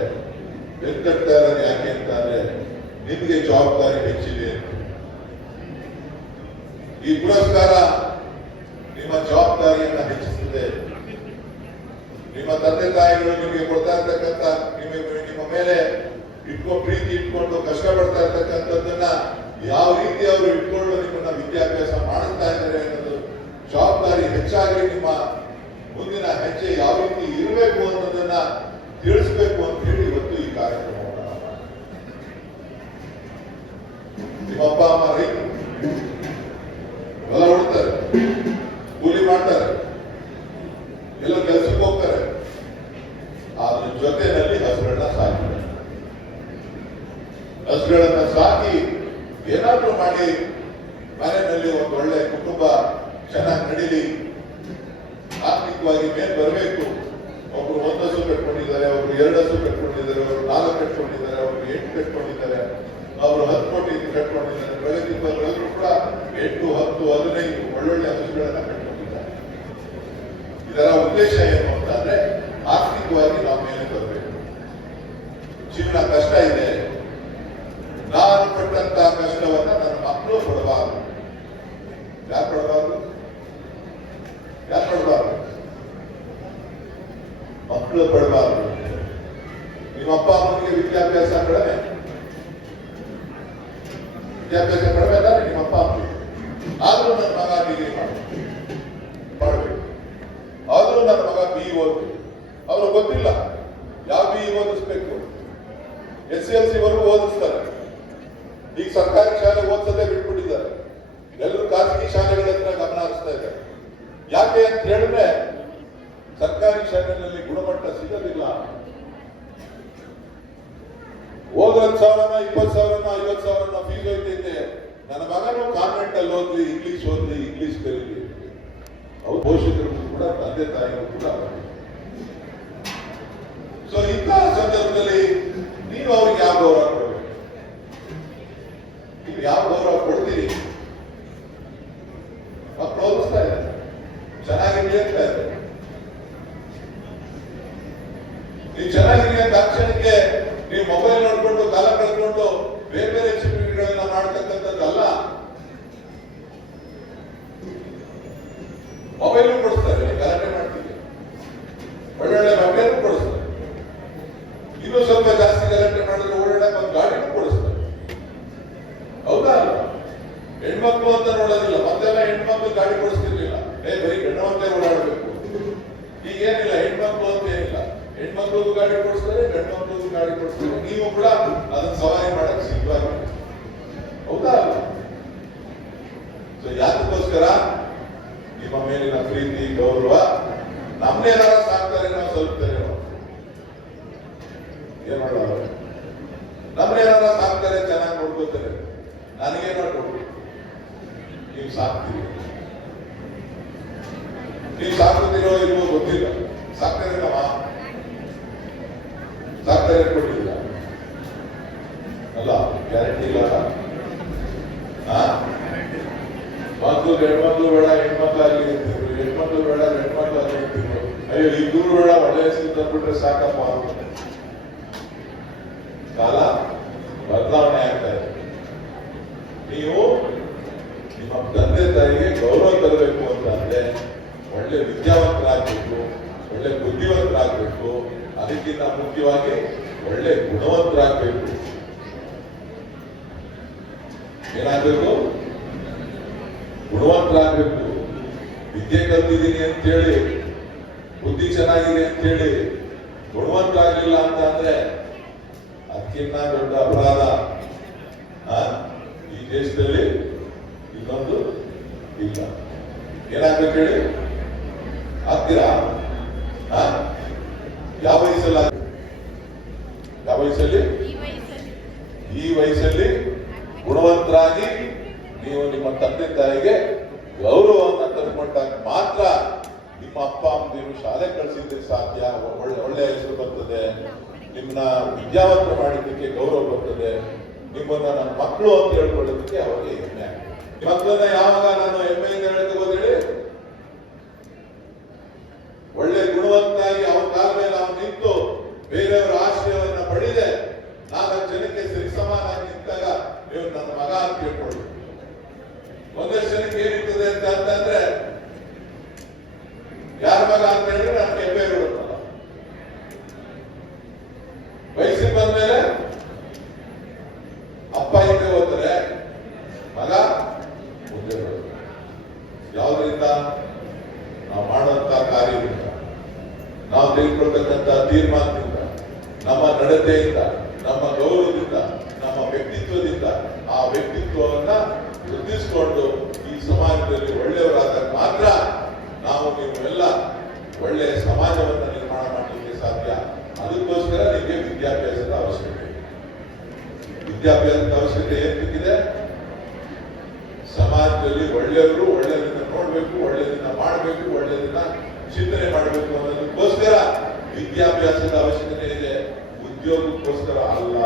ಕಿತ್ತಡ್ತಾ ಇರೋದು ಯಾಕೆ ಅಂತ ಅಂದ್ರೆ ನಿಮ್ಗೆ ಜವಾಬ್ದಾರಿ ಹೆಚ್ಚಿದೆ. ಈ ಪುರಸ್ಕಾರ ನಿಮ್ಮ ಜವಾಬ್ದಾರಿಯನ್ನ ಹೆಚ್ಚಿಸುತ್ತದೆ. ನಿಮ್ಮ ತಂದೆ ತಾಯಿಗಳು ನಿಮಗೆ ಕೊಡ್ತಾ ಇರ್ತಕ್ಕಂಥ ನಿಮ್ಮ ಮೇಲೆ ಪ್ರೀತಿ ಇಟ್ಕೊಂಡು ಕಷ್ಟಪಡ್ತಾ ಇರ್ತಕ್ಕಂಥದ್ದನ್ನ ಯಾವ ರೀತಿ ಅವರು ಇಟ್ಕೊಂಡು ನಿಮ್ಮನ್ನ ವಿದ್ಯಾಭ್ಯಾಸ ಮಾಡಿಸ್ತಾ ಇದ್ದಾರೆ ಅನ್ನೋದು ಜವಾಬ್ದಾರಿ ಹೆಚ್ಚಾಗಿ ನಿಮ್ಮ ಮುಂದಿನ ಹೆಜ್ಜೆ ಯಾವ ರೀತಿ ಇರಬೇಕು ಅನ್ನೋದನ್ನ ತಿಳಿಸ್ಬೇಕು ಅಂತ ಹೇಳಿ ಇವತ್ತು ಈ ಕಾರ್ಯಕ್ರಮವನ್ನು ನಿಮ್ಮ ಅಪ್ಪ ಅಮ್ಮ ರೈತರು ಹೊಲ ಹೊಡ್ತಾರೆ, ಕೂಲಿ ಮಾಡ್ತಾರೆ, ಎಲ್ಲ ಕೆಲಸಕ್ಕೆ ಹೋಗ್ತಾರೆ. ಅದ್ರ ಜೊತೆಯಲ್ಲಿ ಹಸುಗಳನ್ನ ಸಾಕಿದ್ದಾರೆ. ಹಸುಗಳನ್ನ ಸಾಕಿ ಏನಾದ್ರೂ ಮಾಡಿ ಮನೆಯಲ್ಲಿ ಒಂದು ಒಳ್ಳೆ ಕುಟುಂಬ ಚೆನ್ನಾಗಿ ನಡೀಲಿ, ಆರ್ಥಿಕವಾಗಿ ಮೇಲ್ ಬರಬೇಕು. ಒಬ್ರು 1 ಹಸು ಕಟ್ಕೊಂಡಿದ್ದಾರೆ, ಒಬ್ರು 2 ಹಸು ಕಟ್ಕೊಂಡಿದ್ದಾರೆ, ಒಬ್ರು 4 ಕಟ್ಕೊಂಡಿದ್ದಾರೆ, ಒಬ್ರು 8 ಕಟ್ಕೊಂಡಿದ್ದಾರೆ, ಅವರು 10 ಕೋಟಿ ಕಟ್ಕೊಂಡಿದ್ದಾರೆ. ಪ್ರಗತಿ ಎಲ್ಲರೂ ಕೂಡ 8, 10, 15 ಒಳ್ಳೊಳ್ಳೆ ಹಸುಗಳನ್ನ ಕಟ್ಕೊಂಡಿದ್ದಾರೆ. ಇದರ ಉದ್ದೇಶ ಏನು ಅಂತಂದ್ರೆ ಆರ್ಥಿಕವಾಗಿ ನಾವು ಮೇಲೆ ಬರಬೇಕು. ಜೀವನ ಕಷ್ಟ ಇದೆ, ನಾನು ಪಟ್ಟಂತ ಕಷ್ಟವನ್ನ ನನ್ನ ಮಕ್ಕಳು ಪಡಬಾರದು. ಯಾರು ಪಡಬಾರದು? ಯಾರು ಪಡಬಾರದು? ಮಕ್ಕಳು ಪಡಬಾರದು. ನಿಮ್ಮ ಅಪ್ಪ ಅಮ್ಮನಿಗೆ ವಿದ್ಯಾಭ್ಯಾಸ ಕಡಿಮೆ ಅಲ್ಲ ನಿಮ್ಮ ಅಪ್ಪ ಅಮ್ಮ, ಆದ್ರೂ ನನ್ನ ಮಗ ಡಿಗ್ರಿ ಮಾಡಬೇಕು, ಆದ್ರೂ ನನ್ನ ಮಗ BE ಓದಬೇಕು. ಅವ್ರು ಗೊತ್ತಿಲ್ಲ ಯಾವ BE ಓದಿಸ್ಬೇಕು. SSLC ವರೆಗೂ ಓದಿಸ್ತಾರೆ. ಈಗ ಸರ್ಕಾರಿ ಶಾಲೆ ಓದಿಸೋದೇ ಬಿಟ್ಬಿಟ್ಟಿದ್ದಾರೆ. ಎಲ್ಲರೂ ಖಾಸಗಿ ಶಾಲೆಗಳ ಹತ್ರ ಗಮನ ಹರಿಸ್ತಾ ಇದ್ದಾರೆ. ಯಾಕೆ ಅಂತ ಹೇಳಿದ್ರೆ ಸರ್ಕಾರಿ ಶಾಲೆಯಲ್ಲಿ ಗುಣಮಟ್ಟ ಸಿಗೋದಿಲ್ಲ. ಹೋದ 10,000, 20,000, 50,000 ಫೀಸ್ ಹೋಯ್ತೈತೆ. ನನ್ನ ಮಗನು ಕಾನ್ವೆಂಟ್ ಅಲ್ಲಿ ಓದ್ಲಿ, ಇಂಗ್ಲಿಷ್ ಕಲೀಲಿ. ಅವ್ರ ಪೋಷಕರು ಕೂಡ, ತಂದೆ ತಾಯಿಗಳು ಕೂಡ. ಸೊ ಇಂತಹ ಸಂದರ್ಭದಲ್ಲಿ ನೀವು ಅವ್ರಿಗೆ ಯಾವ ಗೌರವ ಕೊಡಬೇಕು? ನೀವು ಯಾವ ಗೌರವ ಕೊಡ್ತೀರಿ? ಮಕ್ಕಳು ಓದಿಸ್ತಾ ಇದ್ದಾರೆ, ಚೆನ್ನಾಗಿರ್ಲಿ ಅಂತ ಇದ್ದಾರೆ. ನೀವು ಚೆನ್ನಾಗಿರಿ ಅಂತ ತಕ್ಷಣಕ್ಕೆ ನೀವು ಮೊಬೈಲ್ ನೋಡ್ಕೊಂಡು ಕಾಲ ಕಳ್ಕೊಂಡು ಬೇರೆ ಬೇರೆ ಚಟುವಟಿಕೆಗಳನ್ನ ಮಾಡ್ತಕ್ಕಂಥದ್ದಲ್ಲ. ಮೊಬೈಲು ಕೊಡಿಸ್ತಾರೆ, ಗಲಾಟೆ ಮಾಡ್ತೀವಿ, ಒಳ್ಳೊಳ್ಳೆ ಮೊಬೈಲು ಕೊಡಿಸ್ತಾರೆ. ಇನ್ನೂ ಸ್ವಲ್ಪ ಜಾಸ್ತಿ ಗಲಾಟೆ ಮಾಡಿದ್ರೆ ಓಡಾಡಕ್ಕೆ ಒಂದು ಗಾಡಿನೂ ಕೊಡಿಸ್ತಾರೆ. ಹೌದಾ ಅಲ್ಲ? ಹೆಣ್ಮಕ್ಳು ಅಂತ ನೋಡೋದಿಲ್ಲ. ಮೊದಲೆಲ್ಲ ಹೆಣ್ಮಕ್ಳು ಗಾಡಿ ಕೊಡಿಸ್ತಿರ್ಲಿಲ್ಲ. ಬರೀ ಗಂಡು ಮಕ್ಕಳೇ ಓಡಾಡಬೇಕು. ಈಗೇನಿಲ್ಲ, ಹೆಣ್ಮಕ್ಳು ಅಂತ ಏನಿಲ್ಲ. ಹೆಣ್ಮಕ್ಳಿಗೂ ಗಾಡಿ ಕೊಡಿಸ್ತಾರೆ, ಗಂಡು ಮಕ್ಕಳಿಗೂ ಗಾಡಿ ಕೊಡಿಸ್ತಾರೆ. ನೀವು ಕೂಡ ಅದನ್ನ ಸವಾರಿ ಮಾಡಕ್ ಸಿದ್ಧವಾಗಿ. ಹೌದಾ ಅಲ್ಲ? ಸೊ ಯಾತಕ್ಕೋಸ್ಕರ ನಿಮ್ಮ ಮೇಲಿನ ಪ್ರೀತಿ ಗೌರವ ನಮ್ನೇನಾರ ಸಾಕ್ತಾರೆ, ನಾವು ಸ್ವಲ್ಪ ಏನ್ ಮಾಡೋದು? ನಮ್ನೇನಾರ ಸಾಕ್ತಾರೆ, ಚೆನ್ನಾಗಿ ನೋಡ್ಕೋತಾರೆ. ನನಗೇನೋ ಕೊಡು, ನೀವು ಸಾಕ್ತೀರಿ. ನೀವು ಸಾಕುತ್ತೀರೋ ಇಲ್ವೋ ಗೊತ್ತಿಲ್ಲ. ಸಾಕ್ತಾರೆ ನಮ್ಮ ಸಾಕ್ತಾರೆ ಕೊಟ್ಟಿಲ್ಲ ಅಲ್ಲ, ಗ್ಯಾರಂಟಿ ಇಲ್ಲ. ಮಕ್ಕಳು ಹೆಣ್ಮಕ್ಳು ಬೇಡ, ಹೆಣ್ಮಕ್ಳು ಅಲ್ಲಿ ಇರ್ತಿದ್ರು, ಹೆಣ್ಮಕ್ಳು ಬೇಡ, ಹೆಣ್ಮಕ್ಳು ಅಲ್ಲಿ ಇರ್ತಿದ್ರು. ಅಯ್ಯೋ ಇಬ್ಬರು ಬೇಡ, ಒಳ್ಳೆ ಹೆಸರು ತಂದ್ಬಿಟ್ರೆ ಸಾಕಪ್ಪ. ಕಾಲ ಬದಲಾವಣೆ ಆಗ್ತಾ ಇದೆ. ನೀವು ನಿಮ್ಮ ತಂದೆ ತಾಯಿಗೆ ಗೌರವ ತರಬೇಕು ಅಂತಂದ್ರೆ ಒಳ್ಳೆ ವಿದ್ಯಾವಂತರಾಗಬೇಕು, ಒಳ್ಳೆ ಬುದ್ಧಿವಂತರಾಗಬೇಕು. ಅದಕ್ಕಿಂತ ಮುಖ್ಯವಾಗಿ ಒಳ್ಳೆ ಗುಣವಂತರಾಗಬೇಕು. ಏನಾಗಬೇಕು? ಗುಣವಂತರಾಗಬೇಕು. ವಿದ್ಯೆ ಕಲ್ತಿದ್ದೀನಿ ಅಂತೇಳಿ, ಬುದ್ಧಿ ಚೆನ್ನಾಗಿದೆ ಅಂತೇಳಿ ಗುಣವಂತರಾಗಲಿಲ್ಲ ಅಂತ ಅಂದ್ರೆ ಅದಕ್ಕಿಂತ ದೊಡ್ಡ ಅಪರಾಧ ಈ ದೇಶದಲ್ಲಿ ಇನ್ನೊಂದು ಇಲ್ಲ. ಏನಾಗ್ಬೇಕು ಹೇಳಿ? ಆಗ್ತೀರಾ? ಯಾವ ವಯಸ್ಸಲ್ಲಿ? ಯಾವ ವಯಸ್ಸಲ್ಲಿ? ಈ ವಯಸ್ಸಲ್ಲಿ ಗುಣವಂತರಾಗಿ ನೀವು ನಿಮ್ಮ ತಂದೆ ತಾಯಿಗೆ ಗೌರವವನ್ನು ತಂದುಕೊಂಡಾಗ ಮಾತ್ರ ನಿಮ್ಮ ಅಪ್ಪ ಅಮ್ಮಂದಿರು ಶಾಲೆ ಕಳಿಸಿದ್ರೆ ಸಾಧ್ಯ. ಒಳ್ಳೆ ಹೆಸರು ಬರ್ತದೆ, ನಿಮ್ಮನ್ನ ವಿದ್ಯಾವಂತ ಮಾಡಿದ್ದಕ್ಕೆ ಗೌರವ ಬರ್ತದೆ, ನಿಮ್ಮನ್ನ ನನ್ನ ಮಕ್ಕಳು ಅಂತ ಹೇಳ್ಕೊಳ್ಳೋದಕ್ಕೆ ಅವರಿಗೆ ಹೆಮ್ಮೆ ಆಗ್ತದೆ. ಮಕ್ಕಳನ್ನ ಯಾವಾಗ ನಾನು ಹೆಮ್ಮೆಯಿಂದ ಹೇಳ್ಕೋಬೋದು ಹೇಳಿ? ಒಳ್ಳೆ ಗುಣವಂತಾಗಿ ಅವನ ಕಾಲ ಮೇಲೆ ಅವನು ನಿಂತು ಬೇರೆಯವರ ಆಶ್ರಯವನ್ನ ಪಡೆದೆ ವಯಸ್ಸಿಗೆ ಬಂದ್ಮೇಲೆ ಅಪ್ಪ ಹಿಂದೆ ಹೋಗ್ತಾರೆ, ಮಗ ಮುಂದೆ ಬರುತ್ತೆ. ಯಾವುದರಿಂದ? ನಾವು ಮಾಡುವಂತ ಕಾರ್ಯದಿಂದ, ನಾವು ತೆಗೆದುಕೊಳ್ತಕ್ಕಂಥ ತೀರ್ಮಾನದಿಂದ, ನಮ್ಮ ನಡತೆಯಿಂದ, ನಮ್ಮ ಗೌರವದಿಂದ, ನಮ್ಮ ವ್ಯಕ್ತಿತ್ವದಿಂದ, ಆ ವ್ಯಕ್ತಿತ್ವವನ್ನ ವೃದ್ಧಿಸಿಕೊಂಡು ಈ ಸಮಾಜದಲ್ಲಿ ಒಳ್ಳೆಯವರಾದಾಗ ಮಾತ್ರ ನಾವು ನೀವೆಲ್ಲ ಒಳ್ಳೆಯ ಸಮಾಜವನ್ನು ನಿರ್ಮಾಣ ಮಾಡಲಿಕ್ಕೆ ಸಾಧ್ಯ. ಅದಕ್ಕೋಸ್ಕರ ನಿಮಗೆ ವಿದ್ಯಾಭ್ಯಾಸದ ಅವಶ್ಯಕತೆ ಇದೆ. ವಿದ್ಯಾಭ್ಯಾಸದ ಅವಶ್ಯಕತೆ ಏನಿದೆ? ಸಮಾಜದಲ್ಲಿ ಒಳ್ಳೆಯವರು ಒಳ್ಳೆಯದನ್ನ ನೋಡ್ಬೇಕು, ಒಳ್ಳೆಯದನ್ನ ಮಾಡಬೇಕು, ಒಳ್ಳೆಯದನ್ನ ಚಿಂತನೆ ಮಾಡಬೇಕು ಅನ್ನೋದಕ್ಕೋಸ್ಕರ ವಿದ್ಯಾಭ್ಯಾಸದ ಅವಶ್ಯಕತೆ ಇದೆ. ಉದ್ಯೋಗಕ್ಕೋಸ್ಕರ ಅಲ್ಲ.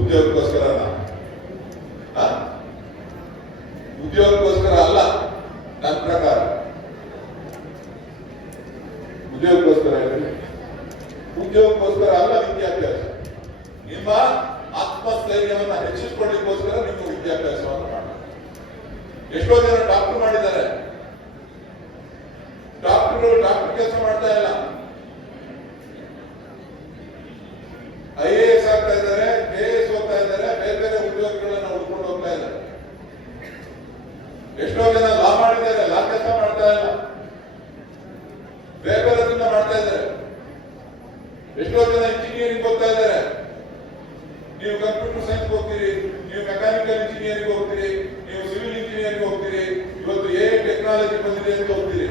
ಉದ್ಯೋಗಕ್ಕೋಸ್ಕರ ಉದ್ಯೋಗಕ್ಕೋಸ್ಕರ ಅಲ್ಲ. ನನ್ನ ಪ್ರಕಾರ ಉದ್ಯೋಗಕ್ಕೋಸ್ಕರ ಅಲ್ಲ ವಿದ್ಯಾಭ್ಯಾಸ. ನಿಮ್ಮ ಆತ್ಮಸ್ಥೈರ್ಯವನ್ನು ಹೆಚ್ಚಿಸಿಕೊಳ್ಳಿಕ್ಕೋಸ್ಕರ ನಿಮ್ಮ ವಿದ್ಯಾಭ್ಯಾಸವನ್ನು ಮಾಡಿ. ಎಷ್ಟೋ ಜನ ಡಾಕ್ಟರ್ ಮಾಡಿದ್ದಾರೆ, ಡಾಕ್ಟರ್ ಕೆಲಸ ಮಾಡ್ತಾ ಇಲ್ಲ, IAS ಆಗ್ತಾ ಇದ್ದಾರೆ, KS ಓದ್ತಾ ಇದ್ದಾರೆ, ಬೇರೆ ಬೇರೆ ಉದ್ಯೋಗಗಳನ್ನ ಹುಡ್ಕೊಂಡು ಹೋಗ್ತಾ ಇದ್ದಾರೆ. ಎಷ್ಟೋ ಜನ ಲಾ ಮಾಡಿದ್ದಾರೆ, ಲಾ ಕೆಲಸ ಮಾಡ್ತಾ ಇಲ್ಲ, ಬೇರೆ ಬೇರೆದನ್ನ ಮಾಡ್ತಾ ಇದ್ದಾರೆ. ಎಷ್ಟೋ ಜನ ಇಂಜಿನಿಯರಿಂಗ್ ಹೋಗ್ತಾ ಇದ್ದಾರೆ. ನೀವು ಕಂಪ್ಯೂಟರ್ ಸೈನ್ಸ್ ಹೋಗ್ತೀರಿ, ನೀವು ಮೆಕ್ಯಾನಿಕಲ್ ಇಂಜಿನಿಯರಿಂಗ್ ಹೋಗ್ತೀರಿ, ನೀವು ಸಿವಿಲ್ ಇಂಜಿನಿಯರಿಂಗ್ ಹೋಗ್ತೀರಿ, ಇವತ್ತು ಟೆಕ್ನಾಲಜಿ ಬಂದಿದೆ ಅಂತ ಹೋಗ್ತೀರಿ.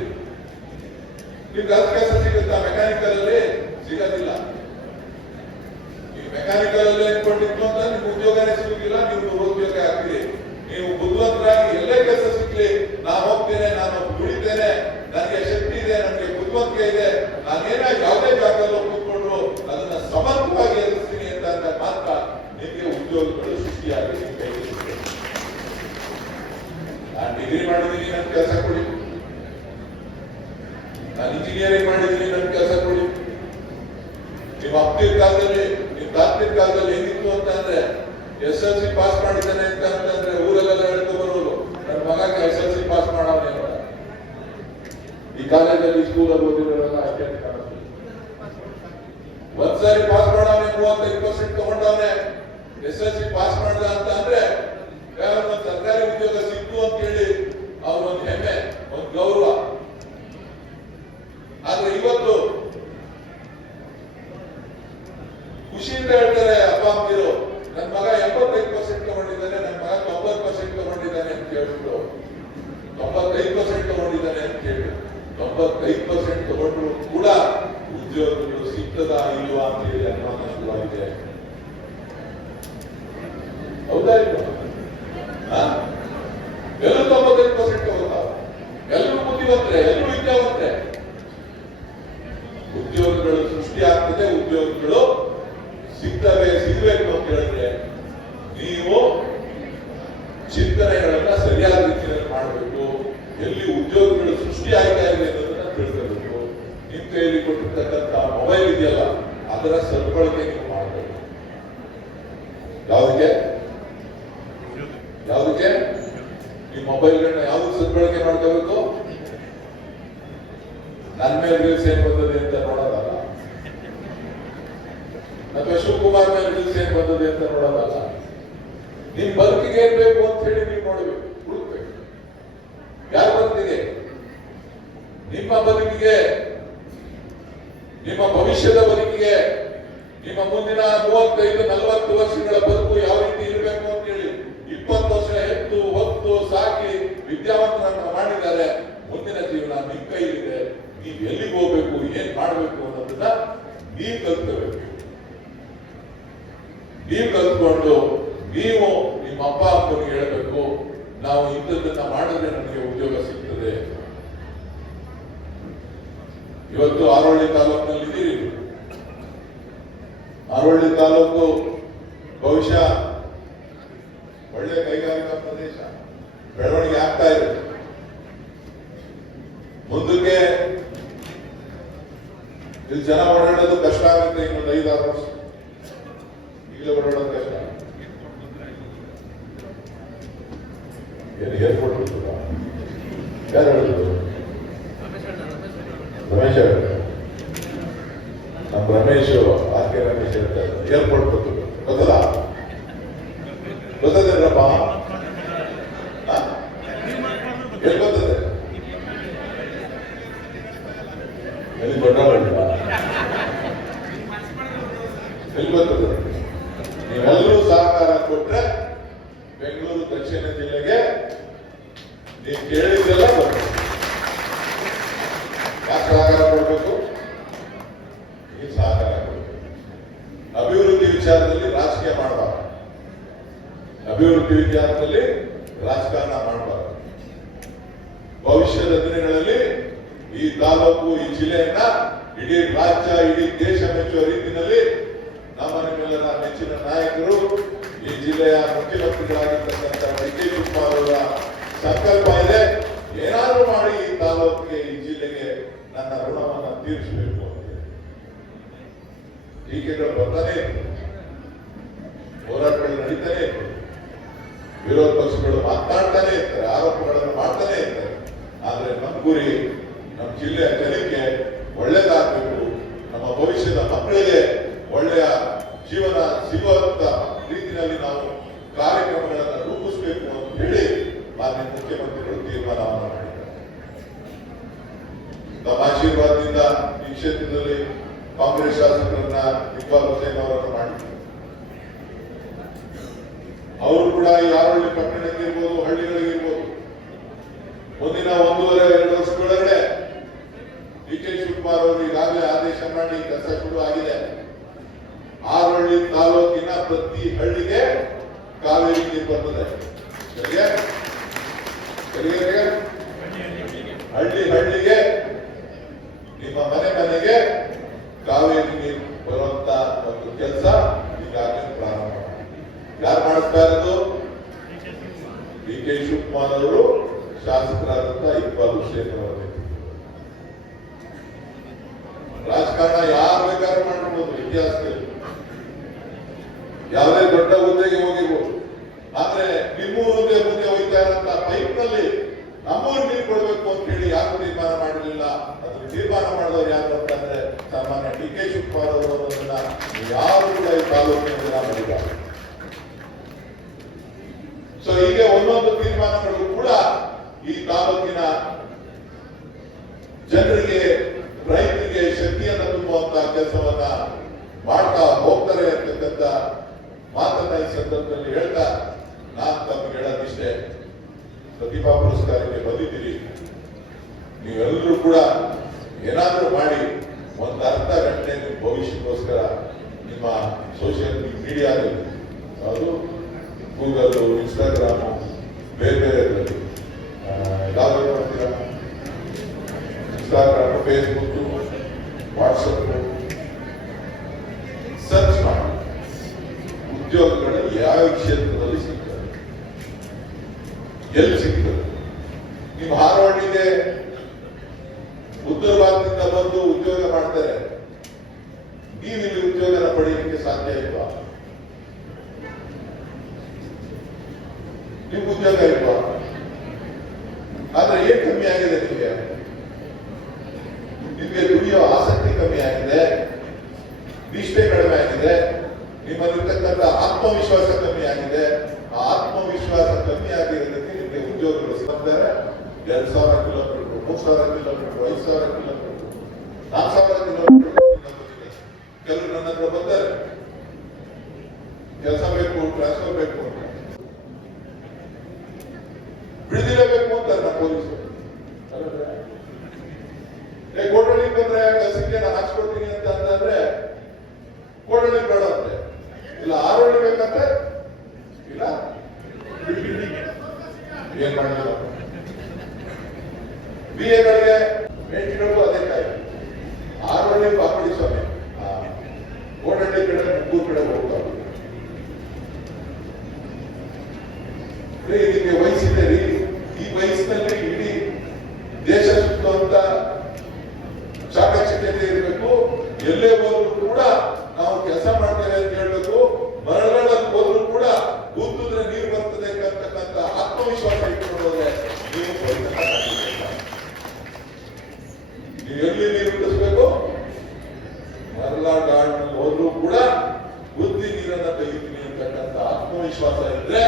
ನಿಮ್ಗೆ ಅದು ಕೆಲಸ ಸಿಗುತ್ತಾ? ಮೆಕ್ಯಾನಿಕಲ್ ಅಲ್ಲಿ ಸಿಗೋದಿಲ್ಲ. ನೀವು ಮೆಕ್ಯಾನಿಕಲ್ ಅಲ್ಲಿ ಅನ್ಕೊಂಡಿತ್ತು ಅಂತ ನಿಮ್ಗೆ ಉದ್ಯೋಗನೇ ಸಿಗುದಿಲ್ಲ, ನೀವು ಉದ್ಯೋಗ ಆಗ್ತೀರಿ. ನೀವು ಬುದ್ಧಿವಂತರಾಗಿ ಎಲ್ಲೇ ಕೆಲಸ ಸಿಗ್ಲಿ, ನಾನು ಹೋಗ್ತೇನೆ, ನಾನು ದುಡಿತೇನೆ, ನನಗೆ ಶಕ್ತಿ ಇದೆ, ನನಗೆ ಬುದ್ಧಿವಂತಿಕೆ ಇದೆ, ನಾನೇನ ಯಾವುದೇ ಜಾಗದಲ್ಲಿ ಕೂತ್ಕೊಂಡ್ರು ಅದನ್ನ ಸಮರ್ಥವಾಗಿ ಎದುರಿಸ್ತೀನಿ ಅಂತ ಮಾತ್ರ ನಿಮಗೆ ಉದ್ಯೋಗಗಳು ಸೃಷ್ಟಿಯಾಗಿ ನಾನು ಡಿಗ್ರಿ ಮಾಡಿದ್ದೀನಿ, ನನ್ನ ಕೆಲಸ ಕೊಡಿ. ನಾನು ಇಂಜಿನಿಯರಿಂಗ್ ಮಾಡಿದ್ದೀನಿ, ನನ್ನ ಕೆಲಸ ಕೊಡಿ. ನಿಮ್ಮ ಅಪ್ಪಿನ ಕಾಲದಲ್ಲಿ, ನಿಮ್ಮ ತಾತ್ವಿಕ ಕಾಲದಲ್ಲಿ ಹೆಂಗಿತ್ತು ಅಂತಂದ್ರೆ SLC ಪಾಸ್ ಮಾಡಿದ್ದಾನೆ ಅಂತಂದ್ರೆ ಊರಲ್ಲೆಲ್ಲ ಹೇಳ್ಕೊ ಬರೋರು, ನನ್ನ ಮಗ SLC ಪಾಸ್ ಮಾಡವನೇ. ಈ ಕಾಲೇಜಲ್ಲಿ ಸ್ಕೂಲಲ್ಲಿ ಓದಿರೋರೆಲ್ಲ ಅಷ್ಟೇ ಕಾಣಿಸ್ತು. ಒಂದ್ಸಾರಿ ಪಾಸ್ ಮಾಡವನೇ 35% ತಗೊಂಡವನೇ, SLC ಪಾಸ್ ಮಾಡ್ದ ಅಂತ ಅಂದ್ರೆ ಒಂದು ಸರ್ಕಾರಿ ಉದ್ಯೋಗ ಸಿಕ್ತು ಅಂತ ಹೇಳಿ ಅವ್ರೊಂದು ಹೆಮ್ಮೆ, ಒಂದು ಗೌರವ. ಆದ್ರೆ ಇವತ್ತು ಖುಷಿಯಿಂದ ಹೇಳ್ತಾರೆ ಅಪ್ಪ ಅಮ್ಮಿರು, ನನ್ನ ಮಗ 85% ತಗೊಂಡಿದ್ದಾನೆ, ನನ್ನ ಮಗ 90% ತಗೊಂಡಿದ್ದಾನೆ ಅಂತ ಹೇಳ್ಬಿಟ್ಟು, 95% ತಗೊಂಡಿದ್ದಾನೆ ಅಂತ ಹೇಳಿ 95% ತಗೊಂಡ್ರು ಕೂಡ ಉದ್ಯೋಗಗಳು ಸಿಗ್ತದಾ ಇಲ್ವಾ ಅಂತ ಹೇಳಿ ಅನುಮಾನ ಶುರುವಾಗಿದೆ. ಹೌದಾ ಇಲ್ವಾ? ಎಲ್ಲರೂ 95% ತಗೋತಾವ, ಎಲ್ಲರೂ ಬುದ್ಧಿವಂತರೆ, ಎಲ್ಲರೂ ವಿದ್ಯಾವಂತರೆ. ಉದ್ಯೋಗಗಳು ಸೃಷ್ಟಿ ಆಗ್ತದೆ, ಉದ್ಯೋಗಗಳು ಸಿಗಬೇಕು ಅಂತ ಹೇಳಿದ್ರೆ ನೀವು ಚಿಂತನೆಗಳನ್ನ ಸರಿಯಾದ ರೀತಿಯಲ್ಲಿ ಮಾಡಬೇಕು. ಎಲ್ಲಿ ಉದ್ಯೋಗಗಳು ಸೃಷ್ಟಿ ಆಗ್ತಾ ಇದೆ ಅನ್ನೋದನ್ನ ತಿಳ್ಕೋಬೇಕು. ನಿಮ್ ಕೈಯಲ್ಲಿ ಕೊಟ್ಟಿರ್ತಕ್ಕಂಥ ಮೊಬೈಲ್ ಇದೆಯಲ್ಲ, ಅದರ ಸದ್ಬಳಕೆ ನೀವು ಮಾಡಬೇಕು. ಯಾವುದಕ್ಕೆ ಈ ಮೊಬೈಲ್ಗಳನ್ನ ಯಾವ್ದಕ್ಕೆ ಸದ್ಬಳಕೆ ಮಾಡ್ಕೋಬೇಕು? ನನ್ನ ಮೇಲೆ ರೀಲ್ಸ್ ಏನ್ ಬಂದದೆ ಅಂತ ನೋಡೋದಲ್ಲ, ಅಥವಾ ಶಿವಕುಮಾರ್ ಮೇಲೆ ರೀಲ್ಸ್ ಏನ್ ಬಂದದೆ ಅಂತ ನೋಡೋದಲ್ಲ. ನಿಮ್ ಬದುಕಿಗೆ ಏನ್ ಬೇಕು ಅಂತ ಹೇಳಿ ನೀವು ನೋಡಬೇಕು, ಹುಡುಕ್ಬೇಕು. ಯಾರ ಬದುಕಿಗೆ? ನಿಮ್ಮ ಬದುಕಿಗೆ, ನಿಮ್ಮ ಭವಿಷ್ಯದ ಬದುಕಿಗೆ, ನಿಮ್ಮ ಮುಂದಿನ 35-40 ವರ್ಷಗಳ ಬದುಕು ಯಾವ ರೀತಿ ಇರಬೇಕು ಅಂತ ಹೇಳಿ 20 ವರ್ಷ ಹೆತ್ತು ಹೊತ್ತು ಸಾಕಿ ವಿದ್ಯಾವಂತರನ್ನ ಮಾಡಿದ್ದಾರೆ. ಮುಂದಿನ ಜೀವನ ನಿಮ್ಮ ಕೈಲಿದೆ. ನೀವು ಎಲ್ಲಿಗೆ ಹೋಗ್ಬೇಕು, ಏನ್ ಮಾಡಬೇಕು ಅನ್ನೋದನ್ನ ನೀವು ಕಲ್ತ್ಕೋಬೇಕು. ನೀವು ಕಲ್ತ್ಕೊಂಡು ನೀವು ನಿಮ್ಮ ಅಪ್ಪ ಅಪ್ಪನಿಗೆ ಹೇಳಬೇಕು, ನಾವು ಇಂಥದ್ದನ್ನ ಮಾಡಿದ್ರೆ ನಮಗೆ ಉದ್ಯೋಗ ಸಿಗ್ತದೆ. ಇವತ್ತು ಆರೋಳ್ಳಿ ತಾಲೂಕಿನಲ್ಲಿ ಇದ್ದೀರಿ. ಆರೋಳ್ಳಿ ತಾಲೂಕು ಬಹುಶಃ ಒಳ್ಳೆ ಕೈಗಾರಿಕಾ ಪ್ರದೇಶ, ಬೆಳವಣಿಗೆ ಆಗ್ತಾ ಇದೆ. ಮುಂದಕ್ಕೆ ಇಲ್ಲಿ ಜನ ಓಡಾಡೋದು ಕಷ್ಟ ಆಗುತ್ತೆ. ಇನ್ನೊಂದು 5-6 ವರ್ಷ ಈಗಲೇ ಓಡಾಡೋದು ಕಷ್ಟ. ಏರ್ಪೋರ್ಟ್ ಯಾರು ಹೇಳಿದ್ರು? ರಮೇಶ್ ಅವರು, ನಮ್ಮ ರಮೇಶ್, RK ರಮೇಶ್ ಏರ್ಪೋರ್ಟ್ ಗೊತ್ತಲ್ಲ ಗೊತ್ತದೇನಪ್ಪ ಎಲ್ಲಿ ಗೊತ್ತದೆ ಎಲ್ಲಿ ದೊಡ್ಡ ಎಲ್ಲಿ ಗೊತ್ತದೆ ನೀವೆಲ್ಲರೂ ಸಹಕಾರ ಕೊಟ್ರೆ ಬೆಂಗಳೂರು ದಕ್ಷಿಣ ಜಿಲ್ಲೆಗೆ ನೀವು ಕೇಳಿದ್ದೆಲ್ಲ ಬರ್ತದೆ. ಯಾಕೆ ಸಹಕಾರ ಕೊಡಬೇಕು? ನೀವು ಸಹಕಾರ ಕೊಡಬೇಕು. ಅಭಿವೃದ್ಧಿ ವಿಚಾರದಲ್ಲಿ ರಾಜಕೀಯ ಮಾಡಬಾರ್ದು. ಅಭಿವೃದ್ಧಿ ವಿಚಾರದಲ್ಲಿ ರಾಜಕಾರಣ ಮಾಡಬಾರ್ದು. ಭವಿಷ್ಯದ ದಿನಗಳಲ್ಲಿ ಈ ತಾಲೂಕು ಈ ಜಿಲ್ಲೆಯನ್ನ ಇಡೀ ರಾಜ್ಯ ಇಡೀ ದೇಶ ಮೆಚ್ಚುವ ರೀತಿಯಲ್ಲಿ ನಮ್ಮ ನಿಮ್ಮೆಲ್ಲರ ನೆಚ್ಚಿನ ನಾಯಕರು ಈ ಜಿಲ್ಲೆಯ ಮುಖ್ಯಮಂತ್ರಿಗಳಾಗಿರ್ತಕ್ಕಂಥ ಡಿ.ಕೆ. ಶಿವಕುಮಾರ್ ಅವರ ಸಂಕಲ್ಪ ಇದೆ. ಏನಾದರೂ ಮಾಡಿ ಈ ತಾಲೂಕಿಗೆ ಈ ಜಿಲ್ಲೆಗೆ ನನ್ನ ಋಣವನ್ನು ತೀರಿಸಬೇಕು ಅಂತ ಟೀಕೆಗಳು ಬರ್ತಾನೆ ಇತ್ತು, ಹೋರಾಟಗಳು ನಡೀತಾನೆ ಇತ್ತು, ವಿರೋಧ ಪಕ್ಷಗಳು ಮಾತನಾಡ್ತಾನೆ ಇರ್ತಾರೆ, ಆರೋಪಗಳನ್ನು ಮಾಡ್ತಾನೆ ಇರ್ತಾರೆ. ಆದ್ರೆ ನಮ್ಮ ಗುರಿ ನಮ್ಮ ಜಿಲ್ಲೆಯ ಜನಕ್ಕೆ ಒಳ್ಳೇದಾಗಬೇಕು, ನಮ್ಮ ಭವಿಷ್ಯದ ಮಕ್ಕಳಿಗೆ ಒಳ್ಳೆಯ ಜೀವನ ಸಿಗುವಂತ ರೀತಿಯಲ್ಲಿ ನಾವು ಕಾರ್ಯಕ್ರಮಗಳನ್ನು ರೂಪಿಸಬೇಕು ಅಂತ ಹೇಳಿ ಮಾನ್ಯ ಮುಖ್ಯಮಂತ್ರಿಗಳು ತೀರ್ಮಾನವನ್ನು ಮಾಡಿದ್ದಾರೆ. ನಮ್ಮ ಆಶೀರ್ವಾದದಿಂದ ಈ ಕ್ಷೇತ್ರದಲ್ಲಿ ಕಾಂಗ್ರೆಸ್ ಶಾಸಕರನ್ನ ಇಕ್ಬಾಲ್ ಹುಸೇನ್ ಅವರನ್ನು ಮಾಡಿದ್ದಾರೆ. ಅವರು ಕೂಡ ಯಾರೊಳ್ಳೆ ಪಟ್ಟಣಕ್ಕಿರ್ಬೋದು ಹಳ್ಳಿಗಳಿಗಿರ್ಬೋದು ಮುಂದಿನ 1.5-2 ವರ್ಷದೊಳಗಡೆ ಡಿ.ಕೆ. ಶಿವಕುಮಾರ್ ಅವರು ಈಗಾಗಲೇ ಆದೇಶ ಮಾಡಿ ಕೆಲಸ ಶುರು ಆಗಿದೆ. ಆರಹಳ್ಳಿ ತಾಲೂಕಿನ ಪ್ರತಿ ಹಳ್ಳಿಗೆ ಕಾವೇರಿ ನೀರು ಬರ್ತದೆ. ಹಳ್ಳಿಗೆ ನಿಮ್ಮ ಮನೆಗೆ ಕಾವೇರಿ ನೀರು ಬರುವಂತ ಒಂದು ಕೆಲಸ ಈಗಾಗಲೇ ಪ್ರಾರಂಭ. ಯಾರು ಮಾಡಿಸ್ತಾ ಇರೋದು? ಡಿ.ಕೆ. ಶಿವಕುಮಾರ್ ಅವರು ಶಾಸಕರಾದಂತ ಇಕ್ಬಾಲ್ ಹುಸೇನ್ ಅವರು. ರಾಜಕಾರಣ ಯಾರು ಬೇಕಾದ್ರೂ ಮಾಡಿರ್ಬೋದು, ಇತಿಹಾಸದಲ್ಲಿ ಯಾವುದೇ ದೊಡ್ಡ ಹುದ್ದೆಗೆ ಹೋಗಿರ್ಬೋದು. ಆದ್ರೆ ನಿಮ್ಮೂರು ಮುಂದೆ ಹೋಗ್ತಾ ಇರೋಂತ ಪೈಪ್ ನಲ್ಲಿ ನಮ್ಮೂರು ನೀರು ಕೊಡ್ಬೇಕು ಅಂತ ಹೇಳಿ ಯಾರು ತೀರ್ಮಾನ ಮಾಡಲಿಲ್ಲ. ಅದು ತೀರ್ಮಾನ ಮಾಡಿದವರು ಯಾರು ಅಂತಂದ್ರೆ ಸಾಮಾನ್ಯ ಡಿ.ಕೆ. ಶಿವಕುಮಾರ್ ಅವರು ಅನ್ನೋದನ್ನ ಯಾರು ಕೂಡ ಈ ತಾಲೂಕಿನ ಮಾಡಿಲ್ಲ. ಸೊ ಹೀಗೆ ಒಂದೊಂದು ತೀರ್ಮಾನಗಳು ಕೂಡ ಈ ತಾಲೂಕಿನ ಜನರಿಗೆ ರೈತರಿಗೆ ಶಕ್ತಿಯನ್ನು ತುಂಬುವಂತಹ ಕೆಲಸವನ್ನ ಮಾಡ್ತಾ ಹೋಗ್ತಾರೆ ಅಂತಕ್ಕಂಥ ಮಾತನ್ನ ಈ ಸಂದರ್ಭದಲ್ಲಿ ಹೇಳ್ತಾ ನಾನು ತಮಗೆ ಹೇಳೋದಿಷ್ಟೇ, ಪ್ರತಿಭಾ ಪುರಸ್ಕಾರಕ್ಕೆ ಬಂದಿದ್ದೀರಿ, ನೀವೆಲ್ಲರೂ ಕೂಡ ಏನಾದರೂ ಮಾಡಿ ಒಂದು ಅರ್ಧ ಗಂಟೆ ನಿಮ್ಮ ಭವಿಷ್ಯಕ್ಕೋಸ್ಕರ ನಿಮ್ಮ ಸೋಷಿಯಲ್ ಮೀಡಿಯಾದಲ್ಲಿ ಅದು ಗೂಗಲ್, ಇನ್ಸ್ಟಾಗ್ರಾಮು, ಬೇರೆ ಬೇರೆಗಳಲ್ಲಿ ಯಾವ್ದು ಮಾಡ್ತೀರಾ, ಇನ್ಸ್ಟಾಗ್ರಾಮ್, ಫೇಸ್ಬುಕ್, ವಾಟ್ಸಪ್ ಸರ್ಚ್ ಮಾಡಿ ಉದ್ಯೋಗಗಳು ಯಾವ ಕ್ಷೇತ್ರದಲ್ಲಿ ಸಿಗ್ತದೆ, ಎಲ್ಲಿ ಸಿಗ್ತದೆ. ನೀವು ಹಾರೋಹಳ್ಳಿಗೆ ಉತ್ತರ ಭಾರತದಿಂದ ಬಂದು ಉದ್ಯೋಗ ಮಾಡ್ತಾರೆ, ನೀವಿಲ್ಲಿ ಉದ್ಯೋಗನ ಪಡೆಯಲಿಕ್ಕೆ ಸಾಧ್ಯ ಇಲ್ವಾ? ನಿಮ್ಗೆ ಉದ್ಯೋಗ ಇಲ್ವಾ? ಆದ್ರೆ ಏನ್ ಕಮ್ಮಿ ಆಗಿದೆ? ನಿಮ್ಗೆ ದುಡಿಯೋ ಆಸಕ್ತಿ ಕಮ್ಮಿ ಆಗಿದೆ, ನಿಷ್ಠೆ ಕಡಿಮೆ ಆಗಿದೆ, ನಿಮ್ಮಲ್ಲಿರ್ತಕ್ಕಂಥ ಆತ್ಮವಿಶ್ವಾಸ ಕಮ್ಮಿ ಆಗಿದೆ. ಆ ಆತ್ಮವಿಶ್ವಾಸ ಕಮ್ಮಿ ಆಗಿರೋದಕ್ಕೆ ನಿಮ್ಗೆ ಉದ್ಯೋಗಗಳು ಸಿಗ್ತಾರೆ. 2,000 ಕಿಲೋಮೀಟರ್, 3,000 ಕಿಲೋಮೀಟರ್, 5,000 ಕಿಲೋಮೀಟರ್, 4,000 ಕಿಲೋಮೀಟರ್ ಕೆಲವರು ನನ್ನ ಹತ್ರ ಬರ್ತಾರೆ, ಕೆಲಸ ಬೇಕು, ಟ್ರಾನ್ಸ್ಫರ್ ಬೇಕು ಅಂತ, ಬಿಡದಿರಬೇಕು ಅಂತಾರೆ ನಮ್ಮ ಪೊಲೀಸರು. ಕೋಟಳ್ಳಿ ಬಂದ್ರೆ ಕೆಲಸಕ್ಕೆ ನಾನು ಹಾಕ್ಸ್ಕೊಡ್ತೀನಿ ಅಂತ ಅಂತಂದ್ರೆ ಕೋಟಳ್ಳಿ ಬೇಡ ಅಂತೆ, ಇಲ್ಲ ಆರೋಳ್ಳಿ ಬೇಕಂತೆ, ಇಲ್ಲ ಏನ್ ಮಾಡಿಲ್ಲ. BA ಮೇಟಿಗಳು ಅದೇ ಕಾಯಿ, ಆರೋಳ್ಳಿ ಬಾಪಡಿ ಸ್ವಾಮಿ, ಕೋಟಳ್ಳಿ ಕಡೆ ಮುಗ್ಗೂರು ಕಡೆ ಹೋಗ್ತಾರೆ. ಇದಕ್ಕೆ ವಯಸ್ಸಿದೆ ರೀ, ಈ ವಯಸ್ಸಿನಲ್ಲಿ ಇಡೀ ದೇಶ ಸುತ್ತುವಂತ ಚಾಕಚಕ್ಯತೆ ಇರಬೇಕು. ಎಲ್ಲೇ ಹೋದ್ರು ಕೂಡ ನಾವು ಕೆಲಸ ಮಾಡ್ತೇವೆ ಅಂತ ಹೇಳ್ಬೇಕು. ಮರಗಳಲ್ಲಿ ಹೋದ್ರು ಕೂಡ ಗುಂತಿದ್ರೆ ನೀರು ಬರ್ತದೆ ಅಂತಕ್ಕಂಥ ಆತ್ಮವಿಶ್ವಾಸ ಇಟ್ಕೊಳ್ಳೋದ್ರೆ ನೀವು ನೀವು ಎಲ್ಲಿ ನೀರು ಬಿಡಿಸ್ಬೇಕು, ಮರಳ ಗಾರ್ಡ್ನಲ್ಲಿ ಹೋದ್ರು ಕೂಡ ಆತ್ಮವಿಶ್ವಾಸ ಇದ್ರೆ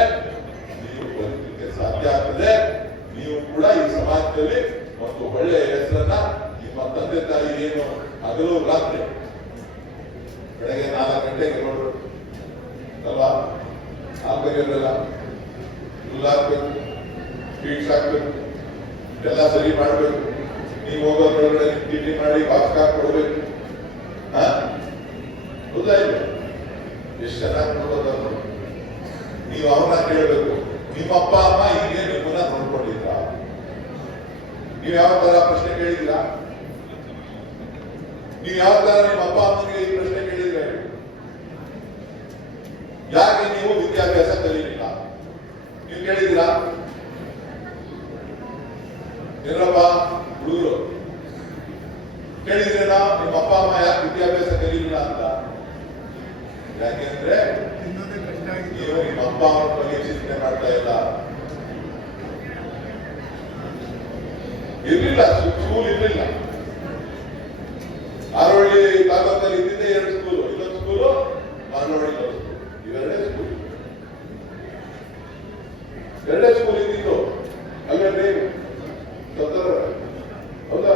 ನೀವು ಬದುಕಲಿಕ್ಕೆ ಸಾಧ್ಯ ಆಗ್ತದೆ. ನೀವು ಕೂಡ ಈ ಸಮಾಜದಲ್ಲಿ ಒಂದು ಒಳ್ಳೆಯ ಹೆಸರನ್ನ ನಿಮ್ಮ ತಂದೆ ತಾಯಿ ಏನು ಹಗಲು ರಾತ್ರಿ ಬೆಳಗ್ಗೆ 4 ಗಂಟೆಗೆ ನೋಡ್ರು ಅಲ್ವಾ, ಆಗ್ಬೇಕಿರಲ್ಲ, ಹುಲ್ಲಾಕ್ಬೇಕು, ಫೀಡ್ಸ್ ಹಾಕ್ಬೇಕು, ಎಲ್ಲ ಸರಿ ಮಾಡ್ಬೇಕು. ನೀವು ಹೋಗೋದ್ರೊಳಗಡೆ ತಿಂಡಿ ಮಾಡಿ ಬಾಕ್ಸ್ ಹಾಕೊಡ್ಬೇಕು. ಹೌದಾ ಇಲ್ಲ? ಎಷ್ಟು ಚೆನ್ನಾಗಿ ನೋಡೋದನ್ನು ನೀವು ಅವ್ರನ್ನ ಕೇಳಬೇಕು. ನಿಮ್ಮ ಅಪ್ಪ ಅಮ್ಮ ಹೀಗೆ ನಿಮ್ಮನ್ನ ನೋಡ್ಕೊಂಡಿದ್ರ? ನೀವು ಯಾವ ತರ ಪ್ರಶ್ನೆ ಕೇಳಿದಿರಾ? ನೀವು ಯಾವ ತರ ನಿಮ್ಮ ಅಪ್ಪ ಅಮ್ಮನಿಗೆ ಈ ಪ್ರಶ್ನೆ ಕೇಳಿದ್ರೆ? ಯಾಕೆ ನೀವು ವಿದ್ಯಾಭ್ಯಾಸ ಕಲಿಯಲಿಲ್ಲ? ನೀವು ಕೇಳಿದಿರಾ? ಏನಪ್ಪ ಹುಡುಗರು ಕೇಳಿದ್ರೇನಾ ನಿಮ್ಮ ಅಪ್ಪ ಅಮ್ಮ ಯಾಕೆ ವಿದ್ಯಾಭ್ಯಾಸ ಕಲಿಯಲಿಲ್ಲ ಅಂತ? ಯಾಕೆಂದ್ರೆ ನೀವು ನಿಮ್ಮ ಅಪ್ಪ ಅಮ್ಮನ ಬಗ್ಗೆ ಚಿಂತನೆ ಮಾಡ್ತಾ ಇಲ್ಲ. ಇರ್ಲಿಲ್ಲ, ಸ್ಕೂಲ್ ಇರ್ಲಿಲ್ಲ. ಆರೋಳ್ಳಿ ತಾಲೂಕಲ್ಲಿ ಇದ್ದಿದ್ದೆ 2 ಸ್ಕೂಲು, ಇಲ್ಲೊಂದು school, Arolli school, ಇವೆರಡೇ school. 2 school ಇದ್ದಿದ್ದು ಅಲ್ಲೇ ಹೌದಾ?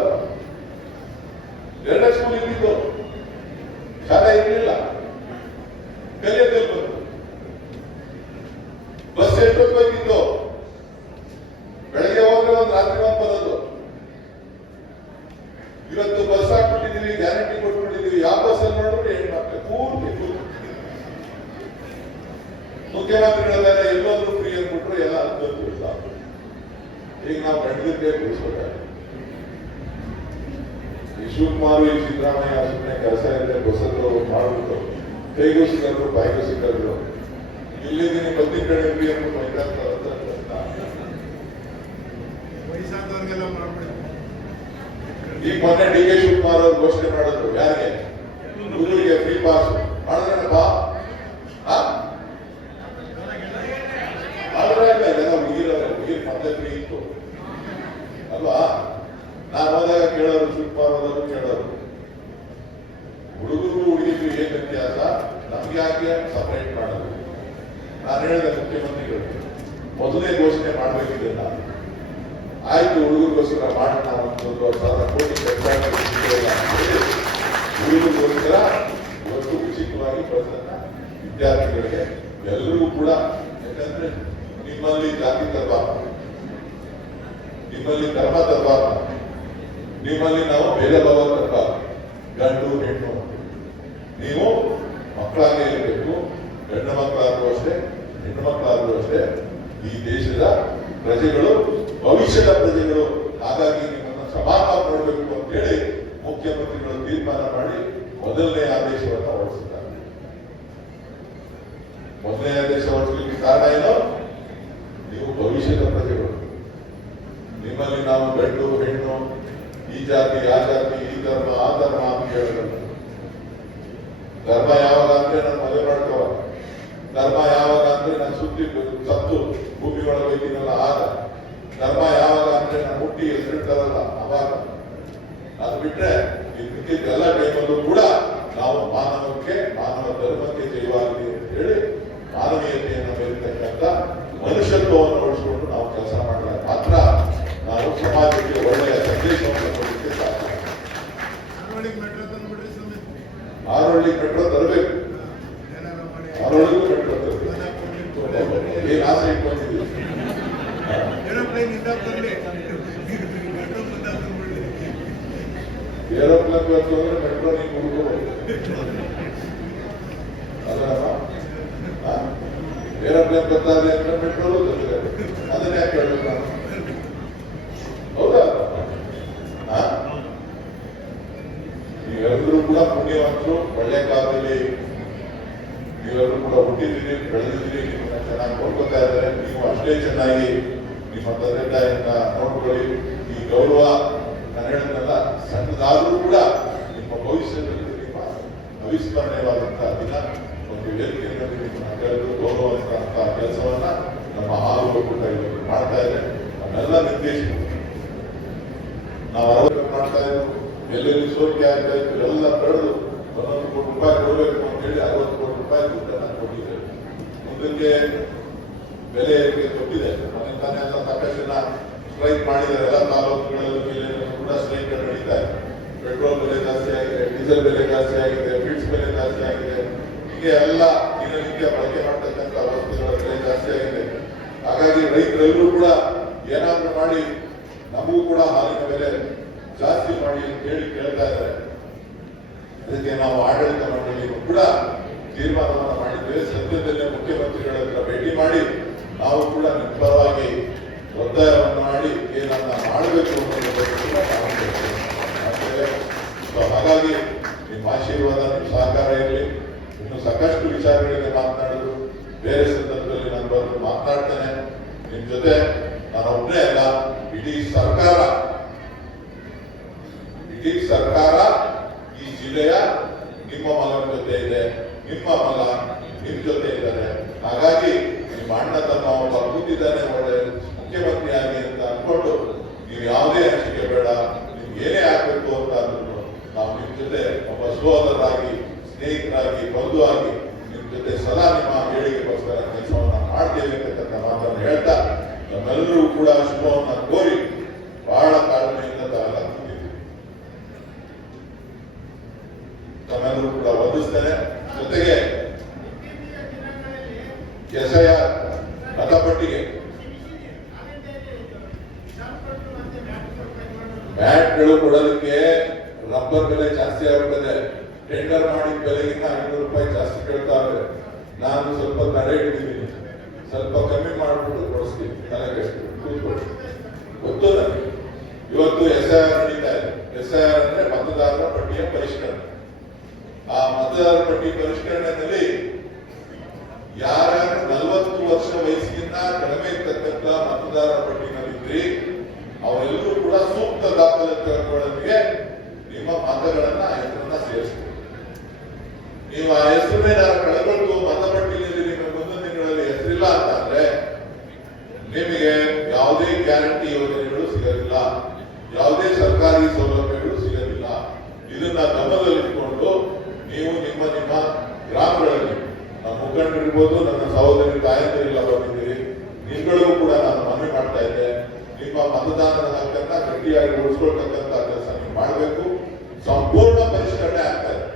2 ಸ್ಕೂಲ್ ಇದ್ದಿದ್ದು, ಶಾಲೆ ಇರಲಿಲ್ಲ. ಕಲಿಯೋದಲ್ಲಿ ಬಂತು. ಬಸ್ ಎಷ್ಟೊತ್ತು ಹೋಗಿದ್ದು? ಬೆಳಗ್ಗೆ ಹೋದ್ರೆ ಒಂದು ರಾತ್ರಿ ಒಂದು ಬರೋದು. ಇವತ್ತು ಬಸ್ ಹಾಕ್ಬಿಟ್ಟಿದೀವಿ, ಗ್ಯಾರಂಟಿ ಕೊಟ್ಬಿಟ್ಟಿದೀವಿ. ಯಾವ ಬಸ್ ಅಲ್ಲಿ ನೋಡಿದ್ರೆ ಹೆಣ್ಮಕ್ಳು ಪೂರ್ತಿ ಮುಖ್ಯಮಂತ್ರಿಗಳ ಮೇಲೆ ಎಲ್ಲೋದ್ರು ಫ್ರೀ ಅಂದ್ಬಿಟ್ರು, ಎಲ್ಲ ಅನುಭವ. ಈಗ ನಾವು ಗಂಡದಿದ್ದೇ ಕೂರಿಸ್ಬೇಕಾದ್ರೆ ಈ ಶಿವಕುಮಾರ್ ಈ ಸಿದ್ದರಾಮಯ್ಯ ಸುಮ್ಮನೆ ಕೆಲಸ ಇದ್ರೆ ಬಸ್ಸಲ್ಲಿ ಮಾಡ್ಬಿಟ್ಟು ಕೈಗೂ ಸಿಗಲ್ರು ಬಾಯಿಗೂ ಸಿಗಲ್ರು. ಇಲ್ಲಿದ್ದೀನಿ ಬದ್ದಿ ಕಡೆ ಫ್ರೀ ಅಂದ್ಬಿಟ್ಟು ವಯಸ್ಸಾದವ್ರಿಗೆಲ್ಲ ಮಾಡ್ಬಿಡಿ. ಈಗ ಮೊನ್ನೆ ಡಿ.ಕೆ. ಶಿವಕುಮಾರ್ ಅವರು ಘೋಷಣೆ ಮಾಡಿದ್ರು, ಯಾರಿಗೆ? ಹುಡುಗರಿಗೆ ಫ್ರೀ ಪಾಸ್ ಮಾಡಿದ್ರಪ್ಪ. ಆದ್ರೆ ಇದೆಲ್ಲ ಹುಡುಗಿರ ಮೊದಲೇ ಫ್ರೀ ಇತ್ತು ಅಲ್ವಾ? ನಾನು ಹೋದಾಗ ಕೇಳೋರು, ಶಿವಕುಮಾರ್ ಹೋದಾಗ ಕೇಳೋರು, ಹುಡುಗರು ಹುಡುಗಿರು ಏನ್ ವ್ಯತ್ಯಾಸ, ನಮ್ಗೆ ಯಾಕೆ ಸಪರೇಟ್ ಮಾಡೋದು? ನಾನು ಹೇಳಿದೆ ಮುಖ್ಯಮಂತ್ರಿಗಳು ಮೊದಲೇ ಘೋಷಣೆ ಮಾಡ್ಬೇಕಿದೆ. ನಾನು ಆಯ್ತು ಹುಡುಗರಿಗೋಸ್ಕರ ಮಾಡೋಣ, 1,000 ಕೋಟಿ ಹುಡುಗರಿಗೋಸ್ಕರ ಇವತ್ತು ಉಚಿತವಾಗಿ ಬಸ್ಸನ್ನ ವಿದ್ಯಾರ್ಥಿಗಳಿಗೆ ಎಲ್ಲರಿಗೂ ಕೂಡ. ಯಾಕಂದ್ರೆ ನಿಮ್ಮಲ್ಲಿ ಜಾತಿ ತರಬಾರ್ದು, ನಿಮ್ಮಲ್ಲಿ ಧರ್ಮ ತರಬಾರ್ದು, ನಿಮ್ಮಲ್ಲಿ ನಾವು ಭೇದ ಭಾವ ತರಬಾರ್ದು. ಗಂಡು ಹೆಣ್ಣು ನೀವು ಮಕ್ಕಳಾಗೇ ಇರಬೇಕು. ಗಂಡು ಮಕ್ಕಳಾದ್ರೂ ಅಷ್ಟೇ, ಹೆಣ್ಣು ಮಕ್ಕಳಾದ್ರೂ ಅಷ್ಟೇ. ಈ ದೇಶದ ಪ್ರಜೆಗಳು ಭವಿಷ್ಯದ ಪ್ರಜೆಗಳು. ಹಾಗಾಗಿ ನಿಮ್ಮನ್ನು ಸಮಾನವಾಗಿ ನೋಡಬೇಕು ಅಂತ ಹೇಳಿ ಮುಖ್ಯಮಂತ್ರಿಗಳು ತೀರ್ಮಾನ ಮಾಡಿ ಮೊದಲನೇ ಆದೇಶವನ್ನು ಹೊರಡಿಸಿದ್ದಾರೆ. ಮೊದಲನೇ ಆದೇಶ ಹೊರಡಿಸಲಿಕ್ಕೆ ಕಾರಣ ಏನು? ನೀವು ಭವಿಷ್ಯದ ಪ್ರಜೆಗಳು. ನಿಮ್ಮಲ್ಲಿ ನಾವು ಗಂಡು ಹೆಣ್ಣು, ಈ ಜಾತಿ ಆ ಜಾತಿ, ಈ ಧರ್ಮ ಆ ಧರ್ಮ ಅಂತ ಹೇಳೋದಲ್ಲ. ಧರ್ಮ ಯಾವಾಗ ಅಂದ್ರೆ ನಾನು ಮದುವೆ ಮಾಡ್ಕೋ, ಧರ್ಮ ಯಾವಾಗ ಅಂದ್ರೆ ನಾನು ಸತ್ತು ಭೂಮಿ ಒಳಗೆ ಹೋಗ್ತೀನಲ್ಲ ಆಗ, ಧರ್ಮ ಯಾವಾಗ ಅಂದ್ರೆ ನಾನು ಹುಟ್ಟಿ ಹೆಸರಿಡ್ತಾರಲ್ಲ ಅವಾಗ. ಅದು ಬಿಟ್ರೆ ಎಲ್ಲ ಟೈಮಲ್ಲೂ ಕೂಡ ನಾವು ಮಾನವಕ್ಕೆ, ಮಾನವ ಧರ್ಮಕ್ಕೆ ಜಯವಾಗಲಿ ಅಂತ ಹೇಳಿ ಮಾನವೀಯತೆಯನ್ನು ಬೇರ್ತಕ್ಕಂಥ ಮನುಷ್ಯತ್ವವನ್ನು ಉಳಿಸಿಕೊಂಡು ನಾವು ಕೆಲಸ ಮಾಡಿದಾಗ ಮಾತ್ರ ನಾವು ಸಮಾಜಕ್ಕೆ ಒಳ್ಳೆಯ ಸಂದೇಶವನ್ನು ಕೊಡಲಿಕ್ಕೆ ಸಾಧ್ಯ. ಆರೋಳ್ಳಿ ಮೆಟ್ರೋ ತರಬೇಕು, ಆರೋಳಿಗೂ ಮೆಟ್ರೋ ತರಬೇಕು. ಏನ್ ಆಸೆ ಇಟ್ಕೊಂಡಿದ್ದೀವಿ? ಏರೋಪ್ಲೇನ್ ಬೇಕು ಅಂದ್ರೆ ಮೆಟ್ರೋ ನೀವು ಹುಡುಕೋಬಹುದು. ಏರೋಪ್ಲೇನ್ ಬರ್ತಾರೆ ಅಂದ್ರೆ ಮೆಟ್ರೋ ಅದನ್ನ ಯಾಕೆ ಹೇಳ್ಬೇಕು ನಾನು? ಹೌದಾ? ನೀವೆಲ್ಲರೂ ಕೂಡ ಪುಣ್ಯವಂತರು. ಒಳ್ಳೆ ಕಾಲದಲ್ಲಿ ನೀವೆಲ್ಲರೂ ಕೂಡ ಹುಟ್ಟಿದ್ದೀರಿ, ಬೆಳೆದಿದ್ದೀರಿ, ನಿಮ್ಮನ್ನ ಚೆನ್ನಾಗಿ ನೋಡ್ಕೊತಾ ಇದ್ದಾರೆ. ನೀವು ಅಷ್ಟೇ ಚೆನ್ನಾಗಿ ನಿಮ್ಮ ತಂದೆ ತಾಯಿಯನ್ನ ನೋಡ್ಕೊಳ್ಳಿ. ಈ ಗೌರವ ನಾನು ಹೇಳಿದ್ನಲ್ಲ, ಸಣ್ಣದಾದ್ರೂ ಕೂಡ ನಿಮ್ಮ ಭವಿಷ್ಯದಲ್ಲಿ ನಿಮ್ಮ ಅವಿಸ್ಮರಣೀಯವಾದಂತಹ ದಿನ. ಒಂದು ವೇದಿಕೆಯಲ್ಲಿ ನಿಮ್ಮನ್ನ ಕರೆದು ಗೌರವಿಸುವಂತಹ ಕೆಲಸವನ್ನ ನಮ್ಮ ಹಾಲು ಒಕ್ಕೂಟ ಇವತ್ತು ಮಾಡ್ತಾ ಇದೆ. ನಮ್ಮೆಲ್ಲ ನಿರ್ದೇಶಕರು ನಾವು 60 ಮಾಡ್ತಾ ಇದ್ರು, ಎಲ್ಲೆಲ್ಲಿ ಸೋರಿಕೆ ಆಗ್ತಾ ಇತ್ತು ಎಲ್ಲ ಬೆಳೆದು 1,1 ಕೋಟಿ ರೂಪಾಯಿ ಕೊಡಬೇಕು ಅಂತ ಹೇಳಿ 60 ಕೋಟಿ ರೂಪಾಯಿ ದುಡ್ಡನ್ನು ಕೊಟ್ಟಿದ್ದೇವೆ. ಮುಂದಿನ ಡೀಸೆಲ್ಗೆ ಬೆಲೆ ಏರಿಕೆ ಗೊತ್ತಿದೆ. ತಾನೇ ಎಲ್ಲ ಸಾಕಷ್ಟು ಜನ ಸ್ಟ್ರೈಕ್ ಮಾಡಿದ್ದಾರೆ. ಎಲ್ಲ ತಾಲೂಕುಗಳಲ್ಲೂ ಕೂಡ ಸ್ಟ್ರೈಕ್ ನಡೀತಾ ಇದೆ. ಪೆಟ್ರೋಲ್ ಬೆಲೆ ಜಾಸ್ತಿ ಆಗಿದೆ, ಡೀಸೆಲ್ ಬೆಲೆ ಜಾಸ್ತಿ ಆಗಿದೆ, ಫೀಡ್ಸ್ ಬೆಲೆ ಜಾಸ್ತಿ ಆಗಿದೆ. ಹೀಗೆ ಎಲ್ಲ ದಿನನಿತ್ಯ ಬಳಕೆ ಮಾಡ್ತಕ್ಕಂಥ ವಸ್ತುಗಳ ಬೆಲೆ ಜಾಸ್ತಿ ಆಗಿದೆ. ಹಾಗಾಗಿ ರೈತರೆಲ್ಲರೂ ಕೂಡ ಏನಾದ್ರೂ ಮಾಡಿ ನಮಗೂ ಕೂಡ ಹಾಲಿನ ಬೆಲೆ ಜಾಸ್ತಿ ಮಾಡಿ ಅಂತ ಹೇಳಿ ಕೇಳ್ತಾ ಇದ್ದಾರೆ. ಅದಕ್ಕೆ ನಾವು ಆಡಳಿತ ಮಂಡಳಿಗೂ ಕೂಡ ತೀರ್ಮಾನವನ್ನು ಮಾಡಿದ್ದೇವೆ. ಸದ್ಯದಲ್ಲೇ ಮುಖ್ಯಮಂತ್ರಿಗಳ ಹತ್ರ ಭೇಟಿ ಮಾಡಿ ನಾವು ಕೂಡ ನಿಮ್ಮ ಪರವಾಗಿ ಒತ್ತಾಯವನ್ನು ಮಾಡಿ ಏನನ್ನ ಮಾಡಬೇಕು ಅನ್ನೋದ್ರ ಬಗ್ಗೆ ಕೂಡ ನಾವು ಮಾಡ್ತೇವೆ. ಹಾಗಾಗಿ ನಿಮ್ಮ ಆಶೀರ್ವಾದ, ನಿಮ್ಮ ಸಹಕಾರ ಇರಲಿ. ಇನ್ನು ಸಾಕಷ್ಟು ವಿಚಾರಗಳಿಗೆ ಮಾತನಾಡೋದು ಬೇರೆ ಸಂದರ್ಭದಲ್ಲಿ ನಾನು ಬಂದು ಮಾತನಾಡ್ತೇನೆ. ನಿಮ್ ಜೊತೆ ನಾನು ಒಬ್ಬನೇ ಅಲ್ಲ, ಇಡೀ ಸರ್ಕಾರ ಈ ಜಿಲ್ಲೆಯ ನಿಮ್ಮ ಮಗನ ಜೊತೆ ಇದೆ, ನಿಮ್ಮ ಮಗ ನಿಮ್ ಜೊತೆ ಇದ್ದಾರೆ. ಹಾಗಾಗಿ ನಿಮ್ಮ ಅಣ್ಣ ತಮ್ಮ ಒಬ್ಬ ಕೂತಿದ್ದಾನೆ ಒಳ್ಳೆ ಮುಖ್ಯಮಂತ್ರಿ ಆಗಿ ಅಂತ ಅನ್ಕೊಂಡು ನೀವು ಯಾವುದೇ ಹಂಚಿಕೆ ಬೇಡ, ನಿಮ್ಗೆ ಏನೇ ಆಗ್ಬೇಕು ಅಂತ ಅಂದ್ರು ನಾವು ನಿಮ್ ಜೊತೆ ಒಬ್ಬ ಸಹೋದರರಾಗಿ, ಸ್ನೇಹಿತರಾಗಿ, ಬಂಧುವಾಗಿ ನಿಮ್ ಜೊತೆ ಸದಾ ನಿಮ್ಮ ಹೇಳಿಕೆಗೋಸ್ಕರ ಕೆಲಸವನ್ನ ಮಾಡ್ತೇವೆ ಅಂತಕ್ಕಂಥ ಮಾತನ್ನು ಹೇಳ್ತಾ ನಮ್ಮೆಲ್ಲರೂ ಕೂಡ ಶುಭವನ್ನ ಕೋರಿ ಬಹಳ ತಾಳ್ಮೆಯಿಂದ ತಾವೆಲ್ಲ ಕೂತಿದ್ದೀವಿ. ತಮ್ಮೆಲ್ಲರೂ ಕೂಡ ವಂದಿಸ್ತೇನೆ. ಜೊತೆಗೆ ಎಸೆಯ ಮತಪಟ್ಟಿಗೆ ಮ್ಯಾಟ್ಗಳು ಕೊಡೋದಕ್ಕೆ ರಬ್ಬರ್ ಬೆಲೆ ಜಾಸ್ತಿ ಆಗುತ್ತದೆ. ಟೆಂಡರ್ ಮಾಡಿದ ಬೆಲೆಗಿಂತ 500 ರೂಪಾಯಿ ಜಾಸ್ತಿ ಕೇಳ್ತಾರೆ. ನಾನು ಸ್ವಲ್ಪ ತಡೆ ಹಿಡಿದಿದ್ದೀನಿ, ಸ್ವಲ್ಪ ಕಮ್ಮಿ ಮಾಡಿಬಿಟ್ಟು ಕೊಡಿಸ್ತೀನಿ. ತಲೆ ಕೂತ್ಕೊಳ್ಳಿ. ಗೊತ್ತು ನನಗೆ. ಇವತ್ತು SIR ನಡೀತಾ ಇದೆ. SIR ಅಂದ್ರೆ ಮತದಾರರ ಪಟ್ಟಿಯ ಪರಿಷ್ಕರಣೆ. ಆ ಮತದಾರರ ಪಟ್ಟಿ ಪರಿಷ್ಕರಣೆಯಲ್ಲಿ ಯಾರ್ಯಾರು 40 ವರ್ಷ ವಯಸ್ಸಿಗಿಂತ ಕಡಿಮೆ ಇರ್ತಕ್ಕಂಥ ಮತದಾರರ ಪಟ್ಟಿನಲ್ಲಿದ್ರಿ ಅವರೆಲ್ಲರೂ ಕೂಡ ಸೂಕ್ತ ದಾಖಲೆಗಳೊಂದಿಗೆ ನಿಮ್ಮ ಮತಗಳನ್ನ ಹೆಸರನ್ನ ಸೇರಿಸ್ತೀವಿ. ನೀವು ಆ ಹೆಸರನ್ನ ಕಳೆದುಕೊಂಡು ಮತಪಟ್ಟಿಯಲ್ಲಿ ನಿಮಗೆ ಮುಂದಿನ ದಿನಗಳಲ್ಲಿ ಹೆಸರಿಲ್ಲ ಅಂತಂದ್ರೆ ನಿಮಗೆ ಯಾವುದೇ ಗ್ಯಾರಂಟಿ ಯೋಜನೆಗಳು ಸಿಗಲಿಲ್ಲ, ಯಾವುದೇ ಸರ್ಕಾರಿ ಸೌಲಭ್ಯಗಳು ಸಿಗಲಿಲ್ಲ. ಇದನ್ನ ಗಮನದಲ್ಲಿಟ್ಟುಕೊಂಡು ನೀವು ನಿಮ್ಮ ನಿಮ್ಮ ಗ್ರಾಮಗಳಲ್ಲಿ ನಮ್ಮ ಮುಖಂಡರಿರ್ಬೋದು, ನನ್ನ ಸಹೋದರಿ ತಾಯಂದಿರೆಲ್ಲ ಬಂದಿದ್ದೀರಿ, ನಿಮ್ಗಳಿಗೂ ಕೂಡ ನಾನು ಮನವಿ ಮಾಡ್ತಾ ಇದ್ದೆ. ನಿಮ್ಮ ಮತದಾನದ ಹಕ್ಕನ್ನ ಗಟ್ಟಿಯಾಗಿ ಉಳಿಸ್ಕೊಳ್ತಕ್ಕಂಥ ಕೆಲಸ ನೀವು ಮಾಡಬೇಕು. ಸಂಪೂರ್ಣ ಪರಿಷ್ಕರಣೆ ಆಗ್ತಾ ಇದೆ.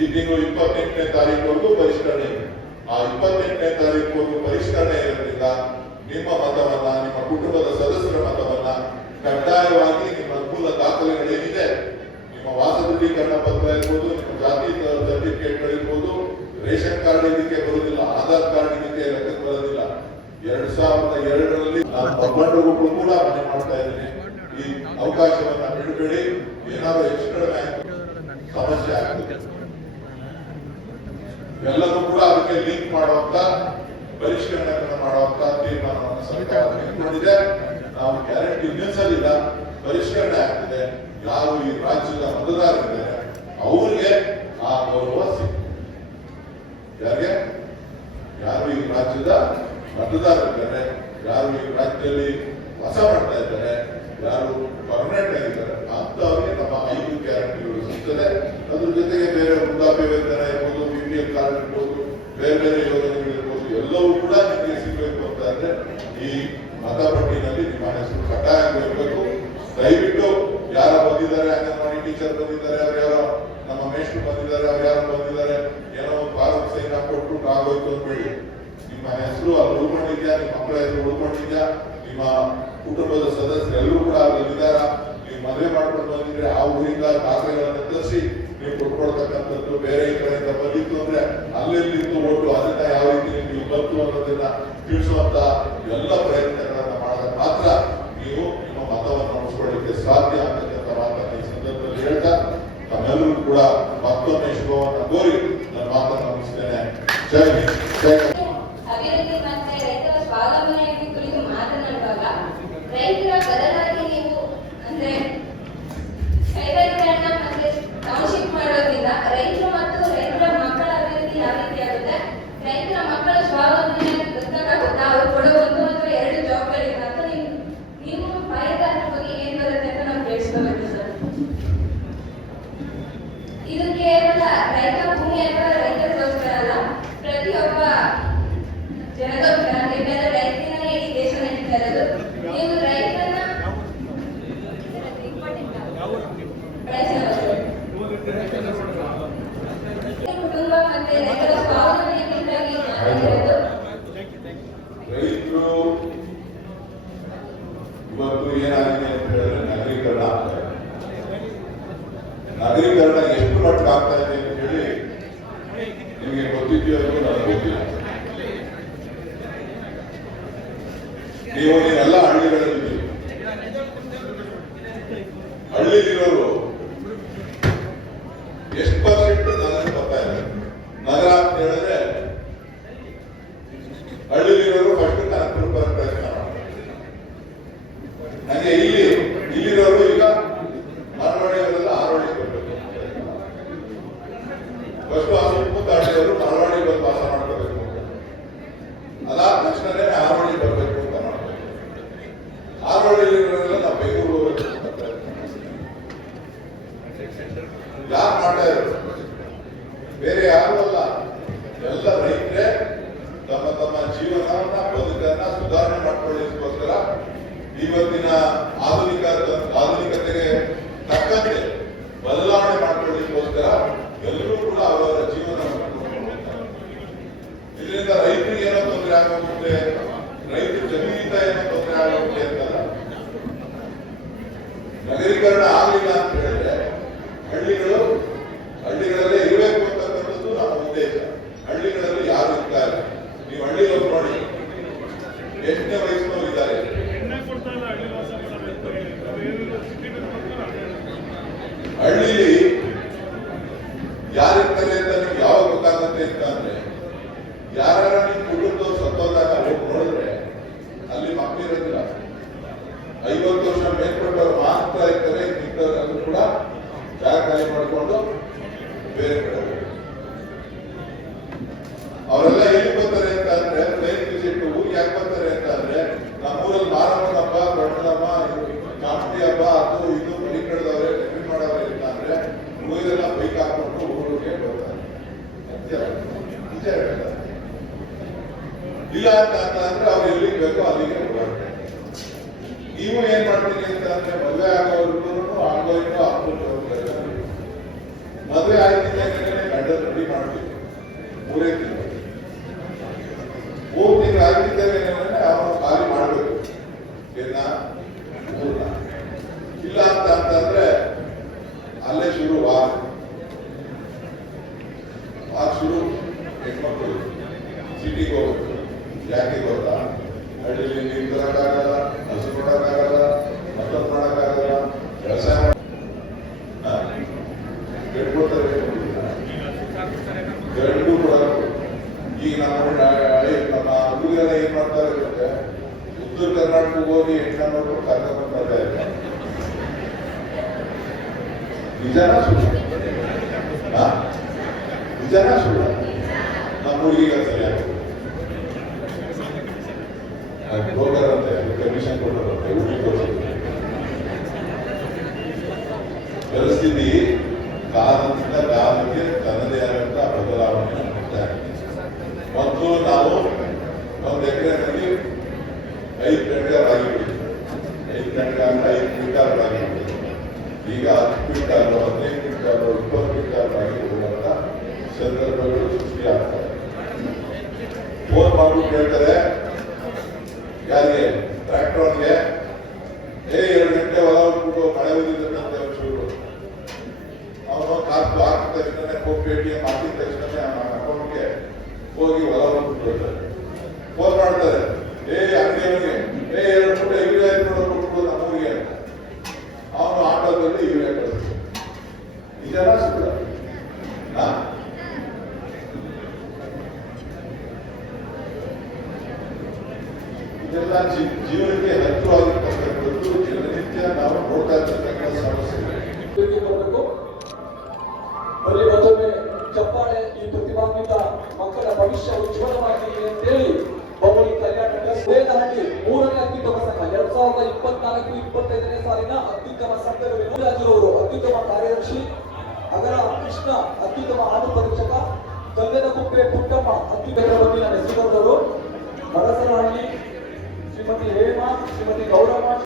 ಈ ತಿಂಗಳು 28ನೇ ತಾರೀಕುವರೆಗೂ ಪರಿಷ್ಕರಣೆ ಇದೆ. ಆ 28ನೇ ತಾರೀಕುವರೆಗೂ ಪರಿಷ್ಕರಣೆ ಇರೋದ್ರಿಂದ ನಿಮ್ಮ ಮತವನ್ನ, ನಿಮ್ಮ ಕುಟುಂಬದ ಸದಸ್ಯರ ಮತವನ್ನ ಕಡ್ಡಾಯವಾಗಿ ನಿಮ್ಮ ಮೂಲ ದಾಖಲೆಗಳೇನಿದೆ, ನಿಮ್ಮ ವಾಸ ದೃಢೀಕರಣ ಪತ್ರ ಇರ್ಬೋದು, ನಿಮ್ಮ ಜಾತಿ ಸರ್ಟಿಫಿಕೇಟ್ಗಳಿರ್ಬೋದು, ರೇಷನ್ ಕಾರ್ಡ್ ಇದಕ್ಕೆ ಬರುವುದಿಲ್ಲ, ಆಧಾರ್ ಕಾರ್ಡ್ ಇದಕ್ಕೆ ಲೆಕ್ಕಕ್ಕೆ ಬರೋದಿಲ್ಲ. 2002ರಲ್ಲಿ ನಾನು ತಗೊಂಡು ಕೂಡ ಮನೆ ಮಾಡ್ತಾ ಇದ್ದೀನಿ. ಈ ಅವಕಾಶವನ್ನ ಬಿಡಬೇಡಿ. ಏನಾದರೂ ಹೆಚ್ಚು ಕಡಿಮೆ ಸಮಸ್ಯೆ ಆಗ್ತದೆ. ಎಲ್ಲರೂ ಕೂಡ ಅದಕ್ಕೆ ಲಿಂಕ್ ಮಾಡುವಂತ ಪರಿಷ್ಕರಣೆಗಳನ್ನು ಮಾಡುವಂತ ತೀರ್ಮಾನವನ್ನು ಸರ್ಕಾರ ತೆಗೆದುಕೊಂಡಿದೆ. ನಾವು ಗ್ಯಾರಂಟಿ ನಿಲ್ಲಿಸಲಿಲ್ಲ, ಪರಿಷ್ಕರಣೆ ಆಗ್ತಿದೆ. ಯಾರು ಈ ರಾಜ್ಯದ ಮತದಾರರಿದ್ದಾರೆ ಅವರಿಗೆ ಆ ಗೌರವ ಸಿಗ್ತದೆ. ಯಾರಿಗೆ? ಯಾರು ಈ ರಾಜ್ಯದ ಮತದಾರರಿದ್ದಾರೆ, ಯಾರು ಈ ರಾಜ್ಯದಲ್ಲಿ ವಾಸ ಮಾಡ್ತಾ ಇದ್ದಾರೆ, ಯಾರು ಪರ್ಮನೆಂಟ್ ಆಗಿದ್ದಾರೆ ಅಂತವರಿಗೆ ನಮ್ಮ 5 ಗ್ಯಾರಂಟಿಗಳು ಸಿಗ್ತದೆ. ಅದ್ರ ಜೊತೆಗೆ ಬೇರೆ ವೃದ್ಧಾಪ್ಯ ವೇತನ ಇರ್ಬೋದು, BPL ಕಾರ್ಡ್ ಇರ್ಬೋದು, ಬೇರೆ ಬೇರೆ ಯೋಜನೆಗಳಿರ್ಬೋದು, ಎಲ್ಲವೂ ಕೂಡ ನಿಮಗೆ ಸಿಗಬೇಕು ಅಂತ ಅಂದ್ರೆ ಈ ಮತಪಟ್ಟಿನಲ್ಲಿ ನಿಮ್ಮ ಹೆಸರು ಕಡ್ಡಾಯವಾಗಿರಬೇಕು. ದಯವಿಟ್ಟು ಯಾರು ಬಂದಿದ್ದಾರೆ, ಅಂಗನವಾಡಿ ಟೀಚರ್ ಬಂದಿದ್ದಾರೆ, ಅವ್ರು ಯಾರೋ ನಮ್ಮ ಮೇಷ್ಟ್ರು ಬಂದಿದ್ದಾರೆ, ಅವ್ರು ಯಾರು ಬಂದಿದ್ದಾರೆ, ಏನೋ ಒಂದು ಫಾರಂ ಸೈನ್ ಹಾಕೊಟ್ಟು ಆಗೋಯ್ತು ಅಂದ್ಬೇಡಿ. ನಿಮ್ಮ ಹೆಸರು ಅಲ್ಲಿ ಉಳ್ಕೊಂಡಿದ್ಯಾ, ನಿಮ್ಮ ಮಕ್ಕಳ ಹೆಸರು ಉಳ್ಕೊಂಡಿದ್ಯಾ, ನಿಮ್ಮ ಕುಟುಂಬದ ಸದಸ್ಯರೆಲ್ಲರೂ ಕೂಡ ಅಲ್ಲಿದ್ದಾರ. ನೀವು ಮದುವೆ ಮಾಡ್ಕೊಂಡು ಬಂದಿದ್ರೆ ಆ ಊರಿಂದ ದಾಖಲೆಗಳನ್ನು ತರಿಸಿ ನೀವು ಕೊಟ್ಕೊಡ್ತಕ್ಕಂಥದ್ದು. ಬೇರೆ ಈ ಕಡೆಯಿಂದ ಬಂದಿತ್ತು ಅಂದ್ರೆ ಅಲ್ಲೆಲ್ಲಿತ್ತು ಓಟು, ಅದನ್ನ ಯಾವ ರೀತಿ ನೀವು ಬಂತು ಅನ್ನೋದನ್ನ ತಿಳಿಸುವಂತ ಎಲ್ಲ ಪ್ರಯತ್ನಗಳನ್ನ ಮಾಡಿದ್ರೆ ಮಾತ್ರ ನೀವು ನಿಮ್ಮ ಮತವನ್ನು ಉಳಿಸ್ಕೊಳ್ಳಿಕ್ಕೆ ಸಾಧ್ಯ ಅಂತಕ್ಕಂಥ ಮಾತನ್ನ ಈ ಸಂದರ್ಭದಲ್ಲಿ ಹೇಳ್ತಾ ತಮ್ಮೆಲ್ಲರೂ ಕೂಡ ಮತ್ತೊಮ್ಮೆ ಶುಭವನ್ನ ಕೋರಿ ನನ್ನ ಮಾತನ್ನು ಮುಗಿಸ್ತೇನೆ. ಜೈ ಹಿಂದ್, ಜೈ ಅಭಿವೃದ್ಧಿ ಮತ್ತೆ ರೈತರ ಸ್ವಾವಲಂಬನೆಯ ಕುರಿತು ಮಾತನಾಡುವಾಗ ರೈತರ ಬದಲಾಗಿ ನೀವು ಅಂದ್ರೆ ಕೈಗಾರಿಕೆಗಳನ್ನ ಮತ್ತೆ ಟೌನ್ಶಿಪ್ ಮಾಡೋದ್ರಿಂದ ರೈತರು ಮತ್ತು ರೈತರ ಮಕ್ಕಳ ಅಭಿವೃದ್ಧಿ ಯಾವ ರೀತಿ ಆಗುತ್ತೆ, ರೈತರ ಮಕ್ಕಳ ಸ್ವಾವಲಂಬನೆ ಗೊತ್ತಾಗುತ್ತಾ, ಅವ್ರು ಕೊಡೋ 1 ಅಥವಾ 2 ಜಾಬ್ಗಳಿಂದ ಅಂತ ನೀವು ಬಾಯಿಗಾರರ ಬಗ್ಗೆ ಏನ್ ಬರುತ್ತೆ ಅಂತ ನಾವು ಕೇಳಿಸ್ಕೋಬೇಕು ಸರ್. ಇದು ಕೇವಲ ರೈತ ಭೂಮಿ ಅಥವಾ ರೈತರಿಗೋಸ್ಕರ ಅಲ್ಲ, ಪ್ರತಿಯೊಬ್ಬ ಮತ್ತೆ ರೈತರ ಸ್ವಾವಲಂಬನೆ ಕುರಿತಾಗಿ ಮಾತನಾಡಿದ್ದು. ರೈತರು ಇವತ್ತು ಏನಾಗಿದೆ ಅಂತ ಹೇಳಿದ್ರೆ ನಗರೀಕರಣ ಆಗ್ತಾ ಇದೆ. ನಗರೀಕರಣ ಎಷ್ಟು ಮಟ್ಟಿಗೆ ಆಗ್ತಾ ಇದೆ ಅಂತ ಹೇಳಿ ನಿಮಗೆ ಗೊತ್ತಿದೆಯೋ ನನಗೆ ಗೊತ್ತಿಲ್ಲ. ನೀವೆಲ್ಲ ಹಳ್ಳಿಗಳಲ್ಲಿ ಹಳ್ಳಿಲಿರೋರು ಎಷ್ಟು ಪರ್ಸೆಂಟ್ ನಗರಕ್ಕೆ ಬರ್ತಾ ಇದೆ? ನಗರ ಅಂತ ಹೇಳಿದ್ರೆ ಹಳ್ಳಿಲಿರೋರು ಫಸ್ಟ್ ನಾಲ್ಕು ಪ್ರಯತ್ನ ನನಗೆ ಇಲ್ಲಿರೋರು ಈಗ ಮರವಾಡಿಯವರೆಲ್ಲ ಆರೋಳಿಗೆ ಬರಬೇಕು. ಫಸ್ಟ್ ಆ ಸುತ್ತಮುತ್ತ ಹಳ್ಳಿಯವರು ಮರವಾಡಿಗೆ ಬಂದು ವಾಸ ಮಾಡ್ಕೋಬೇಕು. ಅದಾದ ತಕ್ಷಣನೇ ಆರೋಳಿ ಬರಬೇಕು ಅಂತ ಮಾಡ್ಬೇಕು. ಆರೋಳಿಲಿರೋರೆಲ್ಲ ನಾವು ಬೆಂಗಳೂರು ಹೋಗ್ಬೇಕು ಅಂತ ಯಾರು ಮಾಡ್ತಾ ಇದ್ರು? ಬೇರೆ ಯಾರು ಅಲ್ಲ, ಎಲ್ಲ ರೈತರೇ ತಮ್ಮ ತಮ್ಮ ಜೀವನವನ್ನ ಬದುಕನ್ನ ಸುಧಾರಣೆ ಮಾಡ್ಕೊಳ್ಳಿಕ್ಕೋಸ್ಕರ ಇವತ್ತಿನ ಆಧುನಿಕತೆಗೆ ತಕ್ಕಂತೆ ಬದಲಾವಣೆ ಮಾಡ್ಕೊಳ್ಳಿಕ್ಕೋಸ್ಕರ ಎಲ್ಲರೂ ಕೂಡ ಅವರವರ ಜೀವನವನ್ನು ಇದರಿಂದ ರೈತರಿಗೆ ಏನೋ ತೊಂದರೆ ಆಗೋಗುತ್ತೆ, ರೈತರ ಜಮೀನಿಂದ ಏನೋ ತೊಂದರೆ ಆಗೋಗುತ್ತೆ ಅಂತಲ್ಲ. ನಗರೀಕರಣ ಆಗಲಿಲ್ಲ ಅಂತ ಹೇಳಿದ್ರೆ ಹಳ್ಳಿಗಳಲ್ಲೇ ಇರಬೇಕು ಅಂತಕ್ಕಂಥದ್ದು ನಮ್ಮ ಉದ್ದೇಶ. ಹಳ್ಳಿಗಳಲ್ಲಿ ಯಾರು ಇರ್ತಾರೆ? ನೀವು ಹಳ್ಳಿಗಳು ನೋಡಿ, ಎಷ್ಟನೇ ವಯಸ್ಸಿನವರು ಇದ್ದಾರೆ? ಹಳ್ಳಿಲಿ ಯಾರಿರ್ತಾರೆ ಅಂತ ನಿಮ್ಗೆ ಯಾವಾಗ ಗೊತ್ತಾಗುತ್ತೆ ಅಂತ ಅಂದ್ರೆ, ಯಾರ ನಿಮ್ ಕುಟುಂಬದವ್ರು ಸತ್ತೋದಾಗ ಹೋಗಿ ನೋಡಿದ್ರೆ ಅಲ್ಲಿ ಮಕ್ಕಳಿರೋದಿಲ್ಲ. 50 ವರ್ಷ ಮೇಲ್ಪಟ್ಟವ್ರು ಮಾತ್ರ ಇರ್ತಾರೆ. ಅದು ಕೂಡ ಜಾಗ ಖಾಲಿ ಮಾಡಿಕೊಂಡು ಬೇರೆ ಕಡೆ ಅವರೆಲ್ಲ ಎಲ್ಲಿ ಬರ್ತಾರೆ ಅಂತ ಅಂದ್ರೆ ಟ್ರೈನ್ ವಿಸಿಟ್ ಊರಿಗೆ ಯಾಕೆ ಬರ್ತಾರೆ ಅಂತ ಅಂದ್ರೆ, ನಮ್ಮೂರಲ್ಲಿ ಮಾರಮ್ಮನ ಹಬ್ಬ, ದೊಡ್ಡದಮ್ಮ, ಚಾಮುಂಡಿ ಹಬ್ಬ, ಅದು ಇದು ಮನೆ ಕಳೆದವ್ರೆ ಟಿಫಿನ್ ಮಾಡವ್ರೆ ಅಂತ ಅಂದ್ರೆ ಊರೆಲ್ಲ ಬೈಕ್ ಹಾಕೊಂಡು ಊರಿಗೆ ಬರ್ತಾರೆ. ನಿಜ ಹೇಳ್ತಾರೆ. ಇಲ್ಲ ಅಂತ ಅಂದ್ರೆ ಅವ್ರು ಎಲ್ಲಿಗೆ ಬೇಕೋ ಅಲ್ಲಿಗೆ ಬರ್ತಾರೆ. ನೀವು ಏನ್ ಮಾಡ್ತೀನಿ ಅಂತ ಅಂದ್ರೆ, ಮದುವೆ ಆಗೋರ್ಗು ಆಗೋಯ್ತು ಮದುವೆ ಆಗಿದ್ದ ಗಂಡ ರೆಡಿ ಮಾಡ್ತೀವಿ. 3 ತಿಂಗಳು 3 ತಿಂಗಳು ಆಗಿದ್ದಾಗ ಅವನು ಖಾಲಿ ಮಾಡಬೇಕು. ಇಲ್ಲ ಅಂತಂದ್ರೆ ಅಲ್ಲೇ ಶುರು ವಾರ ಶುರು. ಹೆಣ್ಮಕ್ಳು ಸಿಟಿಗೆ ಹೋಗ್ಬೇಕು. ಯಾಕೆ ಗೊತ್ತಾ? ಹಳ್ಳಿಯಲ್ಲಿ ನೀರು ತರಕ್ಕಾಗಲ್ಲ, ಹಸು ಕೊಡಕ್ಕಾಗಲ್ಲ, ಮತ್ತೊಂದು ಮಾಡಕ್ಕಾಗಲ್ಲ, ವ್ಯವಸಾಯ ಗಂಡು ಕೊಡಬೇಕು. ಈಗ ನಮ್ಮ ಹುಡುಗರೆಲ್ಲ ಏನ್ ಮಾಡ್ತಾರೆ ಅಂದ್ರೆ, ಉತ್ತರ ಕರ್ನಾಟಕಕ್ಕೆ ಹೋಗಿ ಹೆಣ್ಣ ನೋಡ್ಕೊಂಡು ಕರ್ಕೊಂಡು ಬರ್ತಾ ಇದ್ದಾರೆ. ನಿಜನಾ ಸುಳ್ಳ? ನಿಜನಾ ಸುಳ್ಳ? ನಮ್ಮ ಹುಡುಗಿಗ ಸರಿಯಾಗಿ ಹೋಗಾರಂತೆ, ಕಮಿಷನ್ ಕೊಟ್ಟರಂತೆ, ಊರಿಗೆ ಕೊಡ್ತಾರೆ. ಪರಿಸ್ಥಿತಿ ಕಾಲದಿಂದ ಕಾಲಕ್ಕೆ ತನ್ನದೇ ಆದಂತ ಬದಲಾವಣೆ ಮಾಡ್ತಾ ಇದೆ. ಮೊದಲು ನಾವು 1 ಎಕರೆನಲ್ಲಿ 5 ಕ್ವಿಂಟಾಲ್ ರಾಗಿ ಬೆಳೀತೀವಿ. 5 ಕ್ವಿಂಟಾಲ್ 5 ಕ್ವಿಂಟಾಲ್ ರಾಗಿ ಬೆಳೀತೀವಿ. ಈಗ 10 ಕ್ವಿಂಟಾಲ್, 15 ಕ್ವಿಂಟಾಲ್, 20 ಕ್ವಿಂಟಾಲ್ ರಾಗಿ ಬೆಳೆಯುವಂತ ಸಂದರ್ಭಗಳು ಸೃಷ್ಟಿ ಆಗ್ತವೆ. ಫೋನ್ ಮಾಡ್ಬಿಟ್ಟು ಹೇಳ್ತಾರೆ ಯಾರಿಗೆ? ಟ್ರ್ಯಾಕ್ಟರ್ಗೆ 2 ಗಂಟೆ ಹೊಲ ಹೋಗ್ಬಿಟ್ಟು ಮಳೆ ಬಂದಿದ್ದಂತೆ ಒಂಚೂರು ಅವನು ಕಾಸು ಹಾಕಿದ ತಕ್ಷಣ ಹೋಗಿ ATM ಹಾಕಿದ ತಕ್ಷಣ ಅಕೌಂಟ್ಗೆ ಹೋಗಿ ಹೊಲ ಹೋಗ್ಬಿಟ್ಟು ಫೋನ್ ಮಾಡ್ತಾರೆ, ಅಂಗಡಿಯವನಿಗೆ 2 ಮೂಟೆ ಯೂರಿಯಾ ಕೊಟ್ಬಿಡು ನಮ್ಮೂರಿಗೆ ಅಂತ. ಅವನು ಆಟೋದಲ್ಲಿ ಯೂರಿಯಾ ಕಳಿಸ್ತಾನೆ. ಇದೆಲ್ಲ ಸುಳ್ಳ? ಇದೆಲ್ಲ ಜೀವನಕ್ಕೆ ಹತ್ತಿರವಾಗಿರ್ತಕ್ಕಂಥದ್ದು, ದಿನನಿತ್ಯ ನಾವು ನೋಡ್ತಾ ಇರ್ತಕ್ಕಂಥ ಸಮಸ್ಯೆಗಳು. ಬರೀ ಮತ್ತೊಮ್ಮೆ ಚಪ್ಪಾಳೆ ಈ ಪ್ರತಿಭಾನ್ವಿತ ಮಕ್ಕಳ ಭವಿಷ್ಯ ಉಜ್ವಲವಾಗಿದೆ ಅಂತೇಳಿ ಬೊಮ್ಮಲಿ ಕರ್ನಾಟಕ ವೇದಹಳ್ಳಿ 3ನೇ ಅತ್ಯುತ್ತಮ ಸಂಘ 2024-25ನೇ ಸಾಲಿನ ಅತ್ಯುತ್ತಮ ಸಂಘಗಳು. ರಾಜುರವರು ಅತ್ಯುತ್ತಮ ಕಾರ್ಯದರ್ಶಿ, ಅಗರ ಕೃಷ್ಣ ಅತ್ಯುತ್ತಮ ಹಾಡು ಪರೀಕ್ಷಕ, ಕಲ್ಲೆನಕುಪ್ಪೆ ಪುಟ್ಟಮ್ಮ ಅತ್ಯುತ್ತಮ ಬಂದಿನ ನೆಸದವರು, ಮರಸರಹಳ್ಳಿ ಶ್ರೀಮತಿ ಹೇಮಾ, ಶ್ರೀಮತಿ ಗೌರಮ್ಮ.